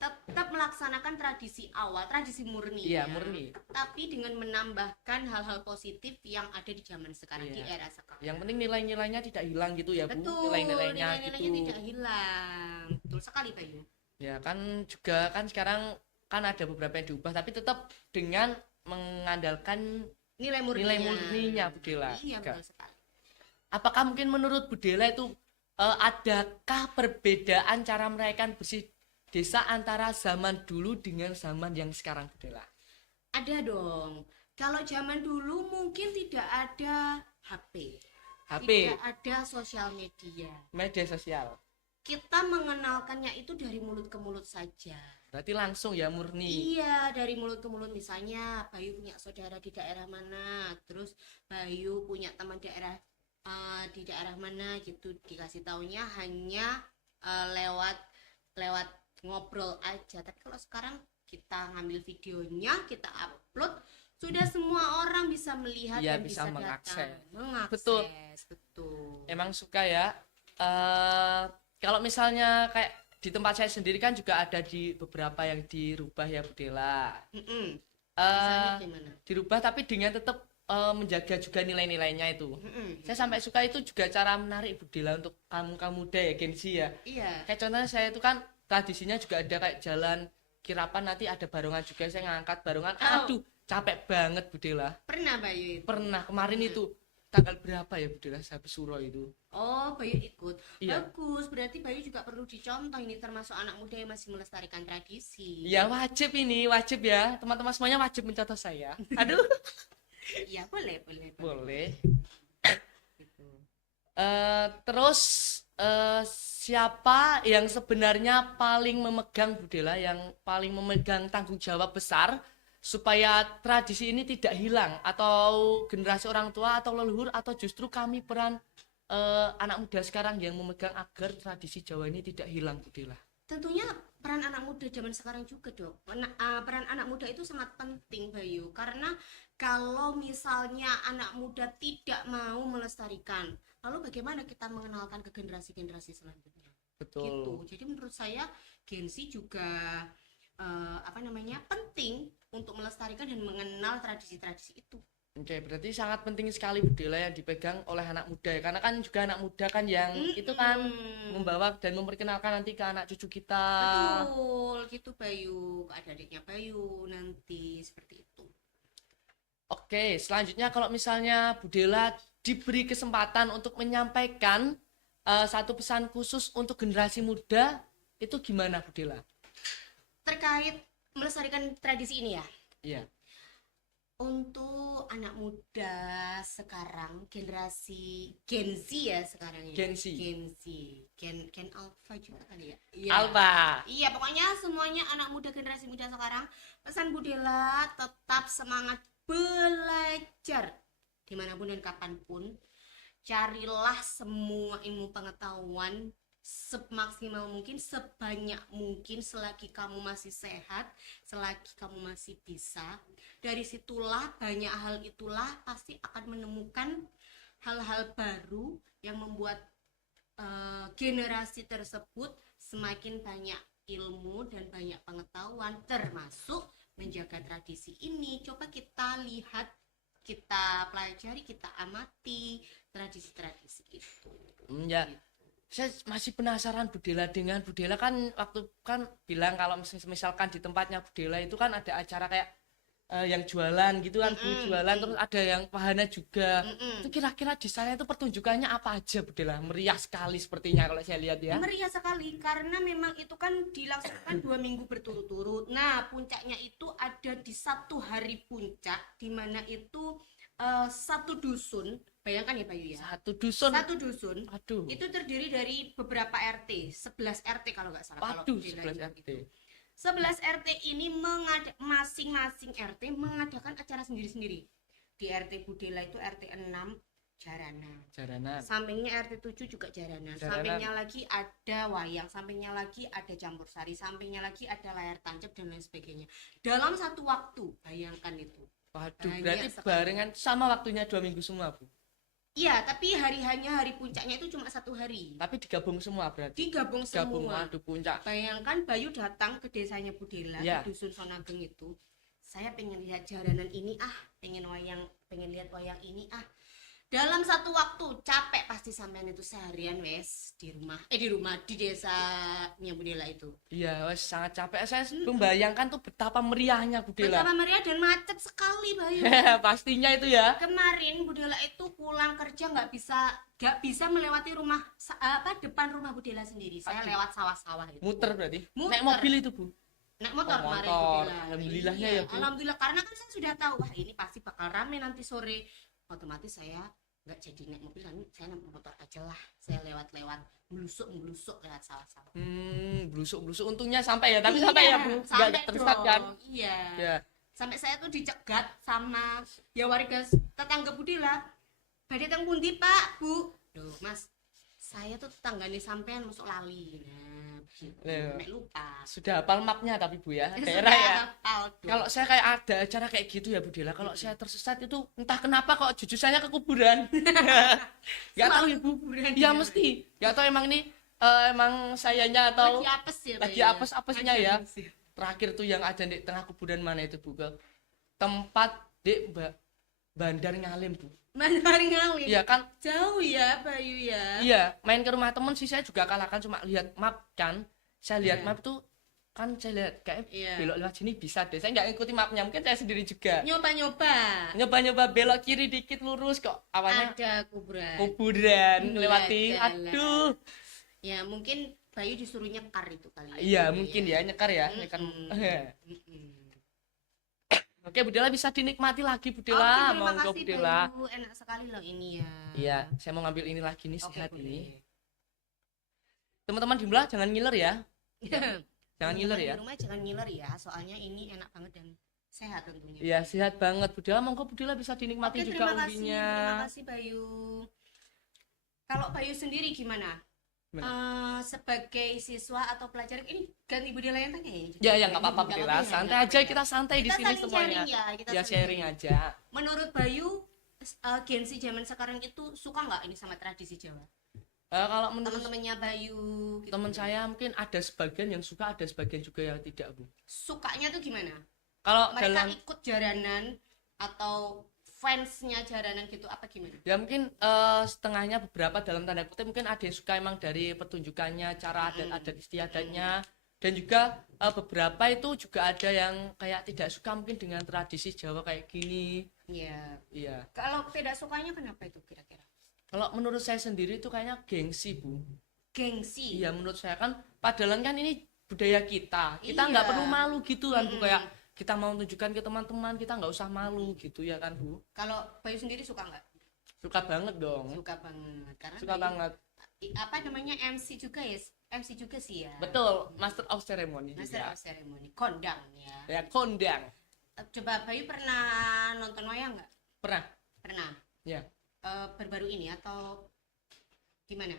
Tetap melaksanakan tradisi awal, tradisi murni Iya, ya. murni. Tapi dengan menambahkan hal-hal positif yang ada di zaman sekarang, di Iya. era sekarang. Yang penting nilai-nilainya tidak hilang gitu ya Bu. Betul, Nilai-nilainya nilai-nilainya gitu. tidak hilang. Betul sekali Bayu. Ya kan juga kan sekarang kan ada beberapa yang diubah tapi tetap dengan mengandalkan Nilai murninya Bu Dela. Iya, Juga. betul sekali. Apakah mungkin menurut Bu Dela itu adakah perbedaan cara merayakan bersih desa antara zaman dulu dengan zaman yang sekarang Bu Dela? Ada dong. Kalau zaman dulu mungkin tidak ada HP. HP, Tidak ada sosial media. media sosial. Kita mengenalkannya itu dari mulut ke mulut saja. Berarti langsung ya murni. Iya, dari mulut ke mulut. Misalnya Bayu punya saudara di daerah mana, terus Bayu punya teman di daerah mana gitu, dikasih taunya hanya lewat lewat ngobrol aja. Tapi kalau sekarang kita ngambil videonya, kita upload, sudah semua orang bisa melihat Iya, dan bisa bisa mengakses. Betul. Emang suka ya. Kalau misalnya kayak di tempat saya sendiri kan juga ada di beberapa yang dirubah ya Bu Dela. Misalnya gimana? Dirubah tapi dengan tetap menjaga juga nilai-nilainya itu. Saya sampai suka itu juga cara menarik Bu Dela untuk kamu muda ya Gen Z ya. Iya. Kayak contohnya saya itu kan tradisinya juga ada kayak jalan kirapan, nanti ada barongan juga, saya ngangkat barongan. Aduh, capek banget Bu Dela. Pernah Bayu itu? Pernah kemarin itu tanggal berapa ya Bu Dela saya Suro itu. Oh, Bayu ikut. Iya. Bagus, berarti Bayu juga perlu dicontoh, ini termasuk anak muda yang masih melestarikan tradisi. Ya wajib ini, wajib ya. Teman-teman semuanya wajib mencontoh saya. Aduh. Iya, boleh. Boleh. Terus siapa yang sebenarnya paling memegang Bu Dela, yang paling memegang tanggung jawab besar supaya tradisi ini tidak hilang, atau generasi orang tua atau leluhur, atau justru kami peran anak muda sekarang yang memegang agar tradisi Jawa ini tidak hilang Bu Dela? Tentunya peran anak muda zaman sekarang juga dong. Peran anak muda itu sangat penting Bayu, karena kalau misalnya anak muda tidak mau melestarikan, lalu bagaimana kita mengenalkan ke generasi-generasi selanjutnya? Betul. Gitu. Jadi menurut saya Gen Z juga penting untuk melestarikan dan mengenal tradisi-tradisi itu. Oke, berarti sangat penting sekali Bu Dela yang dipegang oleh anak muda ya. Karena kan juga anak muda kan yang itu kan membawa dan memperkenalkan nanti ke anak cucu kita. Betul, gitu Bayu, ke adik-adiknya Bayu nanti seperti itu. Oke, selanjutnya kalau misalnya Bu Dela diberi kesempatan untuk menyampaikan satu pesan khusus untuk generasi muda, itu gimana Bu Dela? Terkait melestarikan tradisi ini ya? Iya. Untuk anak muda sekarang, generasi Gen Z ya sekarang ya. Gen Z. Gen Alpha juga kali ya. Iya. Alba. Iya, pokoknya semuanya anak muda, generasi muda sekarang, pesan Bu Dela tetap semangat belajar dimanapun dan kapanpun. Carilah semua ilmu pengetahuan semaksimal mungkin, sebanyak mungkin, selagi kamu masih sehat, selagi kamu masih bisa. Dari situlah, banyak hal itulah pasti akan menemukan hal-hal baru yang membuat generasi tersebut semakin banyak ilmu dan banyak pengetahuan, termasuk menjaga tradisi ini. Coba kita lihat, kita pelajari, kita amati tradisi-tradisi itu. Ya. Saya masih penasaran Bu Dela, dengan Bu Dela kan waktu kan bilang kalau misalkan di tempatnya Bu Dela itu kan ada acara kayak yang jualan gitu kan, Bu, jualan, terus ada yang wahana juga. Itu kira-kira di sana itu pertunjukannya apa aja Bu Dela? Meriah sekali sepertinya kalau saya lihat ya. Meriah sekali karena memang itu kan dilaksanakan 2 minggu berturut-turut. Nah, puncaknya itu ada di satu hari puncak, di mana itu satu dusun. Bayangkan ya Bayu ya. Satu dusun. Aduh. Itu terdiri dari beberapa RT, 11 RT kalau nggak salah. Waduh, 11 RT. 11 RT ini masing-masing RT mengadakan acara sendiri-sendiri. Di RT Bu Dela itu RT 6 Jaranan. Sampingnya RT 7 juga jaranan. Sampingnya lagi ada wayang, sampingnya lagi ada campur sari, sampingnya lagi ada layar tancap dan lain sebagainya. Dalam satu waktu, bayangkan itu. Waduh, berarti barengan sama waktunya 2 minggu semua, Bu. Iya, tapi hari puncaknya itu cuma 1 hari. Tapi digabung semua berarti. Digabung semua. Waduh, puncak. Bayangkan Bayu datang ke desanya Budela, ke dusun Sonageng itu. Saya pengen lihat jaranan ini, pengen lihat wayang ini, dalam satu waktu capek pasti sampean itu seharian wes di desanya Budela itu. Iya, wes sangat capek. Saya membayangkan tuh betapa meriahnya Budela. Betapa meriah dan macet sekali, Bayu. Pastinya itu ya. Kemarin Budela itu pulang kerja nggak bisa melewati depan rumah Budela sendiri. Saya lewat sawah-sawah itu. Muter berarti. Naik mobil itu, Bu. Naik motor kemarin Budela. Alhamdulillahnya ya, Bu. Alhamdulillah, karena kan saya sudah tahu ini pasti bakal rame nanti sore. Otomatis saya nggak jadi naik mobil, kan saya naik motor aja lah. Saya lewat melusuk lewat sawah-sawah. Melusuk untungnya sampai ya, tapi sampai ya, Bu. Nggak tersesat kan? Iya. Ya. Sampai saya tuh dicegat sama warga tetangga Budela. Badhe teng pundi, Pak, Bu? Loh, Mas, saya tuh tetanggane sampean masuk lali. Nek lupa. Sudah hafal mapnya tapi Bu ya, daerah ya. Kalau saya kayak ada acara kayak gitu ya Bu Dela, kalau saya tersesat itu entah kenapa kok jujusannya ke kuburan. Enggak tahu ya Bu. Ya mesti. Enggak tahu emang ini emang sayanya atau lagi apes-apesnya ya. Terakhir tuh yang ada di tengah kuburan mana itu Bu, ke tempat di Bandar Ngalim Bu. Bandar Ngalim. Iya kan jauh ya Bayu ya. Iya, main ke rumah temen sih saya juga kalahkan, cuma lihat map kan. Saya lihat map tuh kan, saya lihat kayak belok lewat sini bisa deh. Saya nggak ngikuti mapnya, mungkin saya sendiri juga. Nyoba belok kiri dikit lurus kok awalnya ada kuburan melewati. Aduh. Ya mungkin Bayu disuruh nyekar itu kali. Iya mungkin ya nyekar ya. Oke, Bu Dela bisa dinikmati lagi Bu Dela. Monggo Bu Dela. Enak sekali loh ini ya. Iya, saya mau ngambil ini lagi nih, sehat ini. Teman-teman di rumah jangan ngiler ya. Jangan ngiler ya. Di rumah jangan ngiler ya, soalnya ini enak banget dan sehat tentunya. Iya, sehat banget Bu Dela. Monggo Bu Dela bisa dinikmati juga umbinya. Terima kasih Bayu. Kalau Bayu sendiri gimana? Sebagai siswa atau pelajar ini ganti Bu Dela yang tanya ya? Ya nggak apa-apa Bu Dela, santai aja, kita santai di sini semuanya. Kita sharing aja. Menurut Bayu, Gen Z zaman sekarang itu suka nggak ini sama tradisi Jawa? Kalau menurut teman-temannya Bayu, gitu. Teman saya mungkin ada sebagian yang suka, ada sebagian juga yang tidak Bu. Sukanya tuh gimana? Kalau mereka ikut jaranan atau fansnya jaranan gitu apa gimana? Ya mungkin setengahnya, beberapa dalam tanda kutip mungkin ada yang suka emang dari pertunjukannya, cara adat istiadatnya, dan juga beberapa itu juga ada yang kayak tidak suka mungkin dengan tradisi Jawa kayak gini. Iya. Kalau tidak sukanya kenapa itu kira-kira? Kalau menurut saya sendiri itu kayaknya gengsi Bu. Gengsi? Iya menurut saya kan, padahal kan ini budaya kita nggak perlu malu gitu kan Bu, kayak kita mau tunjukkan ke teman-teman, kita nggak usah malu gitu ya kan Bu. Kalau Bayu sendiri suka nggak? Suka banget dong. Suka banget. Karena suka banget. Apa namanya MC juga ya? MC juga sih ya. Betul, Master of Ceremony. Master of Ceremony, kondang ya. Ya kondang. Coba Bayu pernah nonton wayang nggak? Pernah. Ya. Baru-baru ini atau gimana?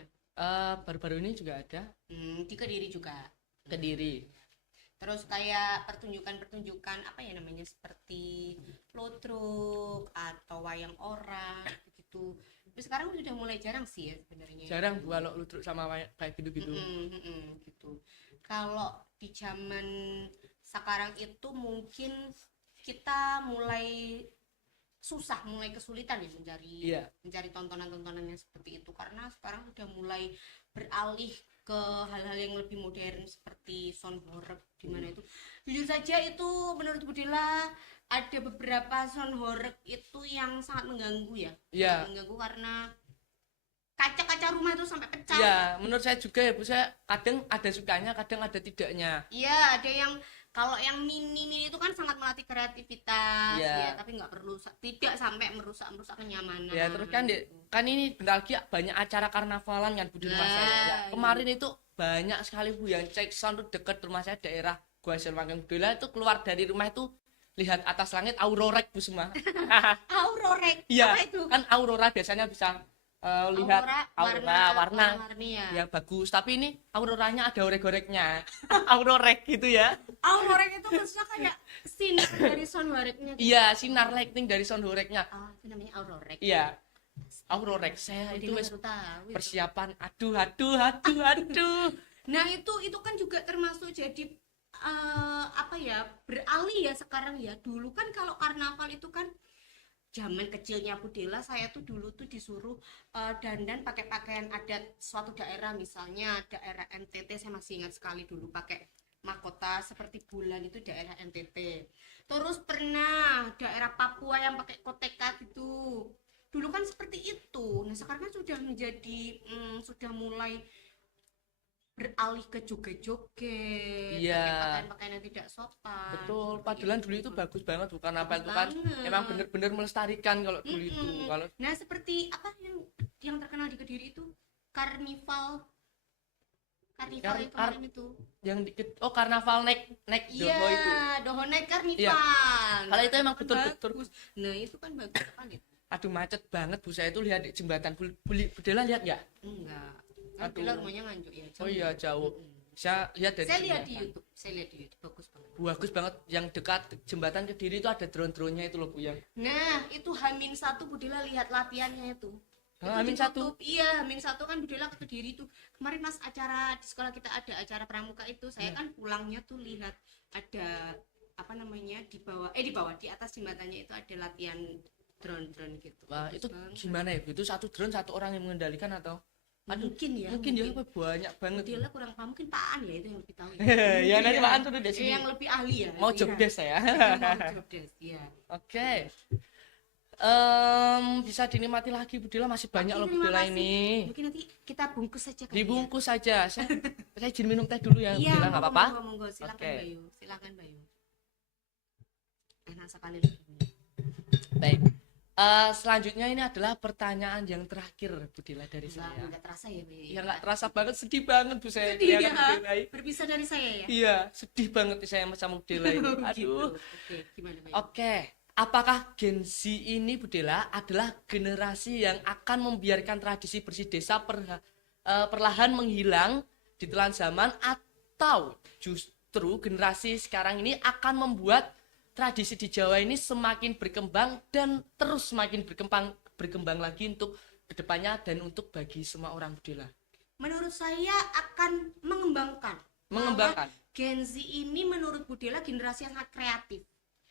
Baru-baru ini juga ada. Di Kediri juga. Kediri. Terus kayak pertunjukan apa ya namanya, seperti ludruk atau wayang orang gitu. Tapi sekarang sudah mulai jarang sih ya sebenarnya. Jarang Bu kalau ludruk sama wayang kayak gitu-gitu. Gitu. Kalau di zaman sekarang itu mungkin kita mulai kesulitan ya mencari tontonan-tontonan yang seperti itu, karena sekarang sudah mulai beralih ke hal-hal yang lebih modern seperti sound horror, di mana itu jujur saja itu menurut Bu Dela ada beberapa sound horror itu yang sangat mengganggu ya. Mengganggu karena kaca-kaca rumah itu sampai pecah. Iya, menurut saya juga ya Bu, saya kadang ada sukanya, kadang ada tidaknya. Iya, ada yang kalau yang mini itu kan sangat melatih kreativitas ya, tapi tidak sampai merusak kenyamanan. Ya, terus kan kan ini bentar lagi banyak acara karnavalan kan Bu di rumah saya. Ya, kemarin itu banyak sekali Bu yang cek sound dekat rumah saya, daerah Gua Serwangkeng Dola itu, keluar dari rumah itu lihat atas langit aurorek Bu Suma. Aurorek. Iya, Apa itu? kan aurora biasanya bisa lihat aura warna warna-warni ya. ya bagus, tapi ini auroranya ada orek-oreknya. Aurorek gitu ya. Aurorek itu maksudnya kayak sinar dari sunhoreknya. Iya, sinar lightning dari soundhoreknya. Itu namanya aurorek. Iya. Aurorek saya itu Udin wis baru tahu itu. persiapan. Aduh. Nah, itu kan juga termasuk jadi apa ya, beralih ya sekarang ya. Dulu kan kalau karnaval itu kan zaman kecilnya Budela, saya tuh dulu tuh disuruh dandan pakai pakaian adat suatu daerah, misalnya daerah NTT. Saya masih ingat sekali dulu pakai mahkota seperti bulan, itu daerah NTT. Terus pernah daerah Papua yang pakai koteka gitu. Dulu kan seperti itu. Nah, sekarang kan sudah menjadi sudah mulai beralih ke joget-joget, Iya. pakai pakaian-pakaian yang tidak sopan. Betul, Seperti padahal itu. dulu itu bagus banget bukan apa Bagus itu kan banget. emang bener-bener melestarikan kalau dulu itu. Kalau Nah, seperti apa yang terkenal di Kediri itu? Karnival itu kemarin itu. yang karnaval naik Iya, doho itu. Doho Night Karnival. Iya. Nah, Kalau itu emang kan betul-betul. bagus. Nah, itu kan bagus sekali. Aduh macet banget Bu, saya itu lihat di jembatan Budela lihat nggak? Enggak. Kan Aduh. Budela rumahnya nganjuk ya. Oh iya jauh. Saya lihat dari Saya lihat di jembatan. YouTube. Saya lihat di YouTube, bagus banget. Bagus banget, yang dekat jembatan Kediri itu ada drone-dronenya itu loh Bu yang. Nah, itu H-1 Budela lihat latihannya itu. H-1? ditutup. Iya, H-1 kan Budela ke Kediri tuh. Kemarin pas acara di sekolah kita ada acara pramuka itu, saya kan pulangnya tuh lihat ada apa namanya di bawah di atas jembatannya itu ada latihan drone gitu. Wah, Bagus itu banget. gimana ya? Itu satu drone satu orang yang mengendalikan atau? Aduh, Mungkin ya. mungkin ya apa banyak banget. Budela kurang paham, mungkin Pak An ya itu yang lebih tahu. Ya nanti Iya. Pak An tuh di sini. Yang lebih ahli ya. Mau Iya. jobdesk saya. Mau jobdesk, iya. Oke. Bisa dinikmati lagi Budela, masih banyak loh Terima Budela kasih. ini. Mungkin nanti kita bungkus saja kali ya. Dibungkus saja. Saya izin minum teh dulu ya Iya, Budela, nggak apa-apa? monggo, silakan Oke. Bayu. Silakan Bayu. Enak sekali. Baik. Selanjutnya ini adalah pertanyaan yang terakhir Budela dari saya. Enggak terasa ya, Bayu. Ya nggak terasa banget, sedih banget Bu saya. Sedih lihat ya. Budela ini. Berpisah dari saya ya. Iya, sedih banget nih saya sama Budela ini. Gitu. Aduh. Oke, gimana Bayu? Oke, apakah Gen Z ini Budela adalah generasi yang akan membiarkan tradisi bersih desa perlahan menghilang ditelan zaman, atau justru generasi sekarang ini akan membuat tradisi di Jawa ini semakin berkembang dan terus semakin berkembang lagi untuk kedepannya dan untuk bagi semua orang Budela? Menurut saya akan mengembangkan. Mengembangkan. Bahwa Gen Z ini menurut Budela generasi yang sangat kreatif.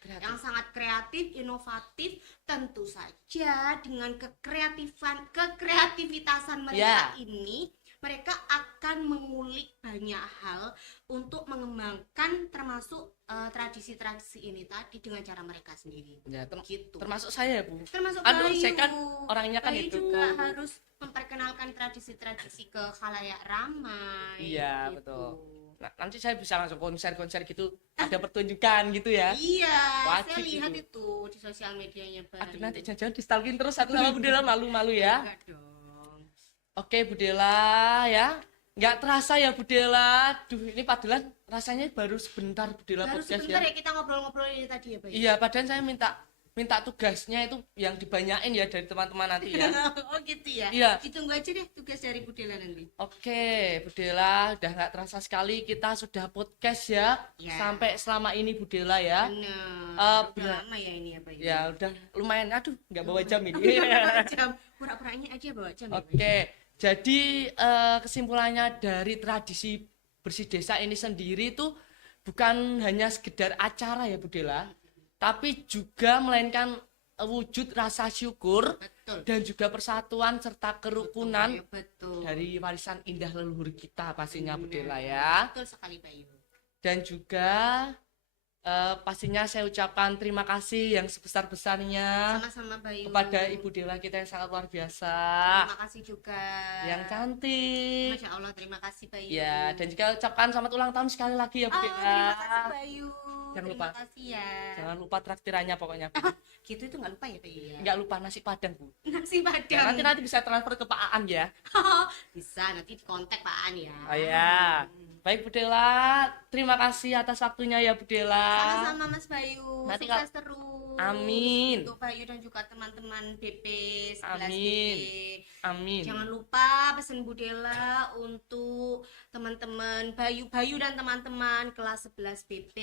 Yang sangat kreatif, inovatif, tentu saja dengan kekreativitasan mereka ini, mereka akan mengulik banyak hal untuk mengembangkan termasuk tradisi-tradisi ini tadi dengan cara mereka sendiri. Ya, Gitu. termasuk saya Bu. Termasuk Aduh, Bayu. saya kan orangnya kan Bayu itu. juga harus memperkenalkan tradisi-tradisi ke khalayak ramai. Iya, gitu. betul. Nah, nanti saya bisa langsung konser-konser gitu, ada pertunjukan gitu ya. Iya, Wajib saya lihat itu. itu di sosial medianya Bayu. Aduh, nanti jangan-jangan di stalking terus aku sama Budela, malu-malu ya. Enggak dong. Oke Budela ya, nggak terasa ya Budela. Duh, ini padahal rasanya baru sebentar Budela Baru podcast sebentar ya. ya kita ngobrol-ngobrol ini tadi ya Bayu. Iya, padahal saya minta tugasnya itu yang dibanyain ya dari teman-teman nanti ya. Oh gitu ya. Iya. Ditunggu aja deh tugas dari Budela nanti. Oke, Budela, udah nggak terasa sekali kita sudah podcast ya. Ya. Sampai selama ini Budela ya. Benar. Udah lama ya ini ya Bayu. Ya udah lumayan, aduh nggak bawa jam ini. Bawa jam. Pura-puranya aja bawa jam ya, Bayu. Oke, jadi kesimpulannya dari tradisi bersih desa ini sendiri itu bukan hanya sekedar acara ya Budela, tapi juga melainkan wujud rasa syukur Betul. dan juga persatuan serta kerukunan Bayu, betul. dari warisan indah leluhur kita pastinya Budela ya. Betul sekali Bayu. Dan juga pastinya saya ucapkan terima kasih yang sebesar-besarnya Sama-sama Bayu. kepada Ibu Dela kita yang sangat luar biasa, Terima kasih juga. yang cantik. Masya Allah, terima kasih Bayu. Ya, dan juga ucapkan selamat ulang tahun sekali lagi ya Bu Dela. terima kasih Bayu. Jangan lupa. Terima kasih ya. Jangan lupa traktirannya pokoknya. Gitu itu nggak lupa ya Bayu ya. Nggak lupa nasi padang Bu. Nasi padang. Nanti bisa transfer ke Pak Aan ya. Bisa nanti dikontak Pak An ya. Oh ya. Baik Bu Dela, terima kasih atas waktunya ya Bu Dela. Sama-sama Mas Bayu, Nanti sukses terus. Amin. Untuk Bayu dan juga teman-teman BP 11 Amin. BP. Amin. Jangan lupa pesen Bu Dela untuk teman-teman Bayu dan teman-teman kelas 11 BP,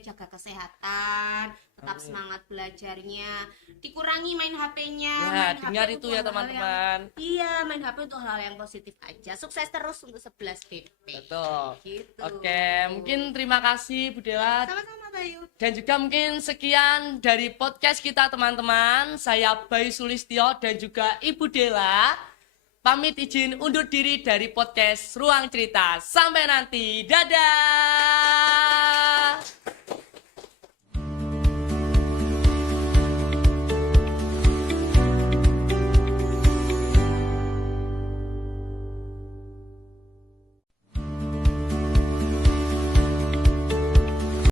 jaga kesehatan, tetap semangat belajarnya, dikurangi main HP-nya. Ya, main dengar HP itu untuk ya hal-hal teman-teman. Iya, main HP untuk hal yang positif aja. Sukses terus untuk 11 BP. Betul. Gitu. Oke, mungkin terima kasih Bu Dela. Sama-sama Bayu. Dan juga mungkin sekian dari podcast kita teman-teman. Saya Bayu Sulistyo dan juga Ibu Dela. Pamit izin undur diri dari podcast Ruang Cerita. Sampai nanti. Dadah.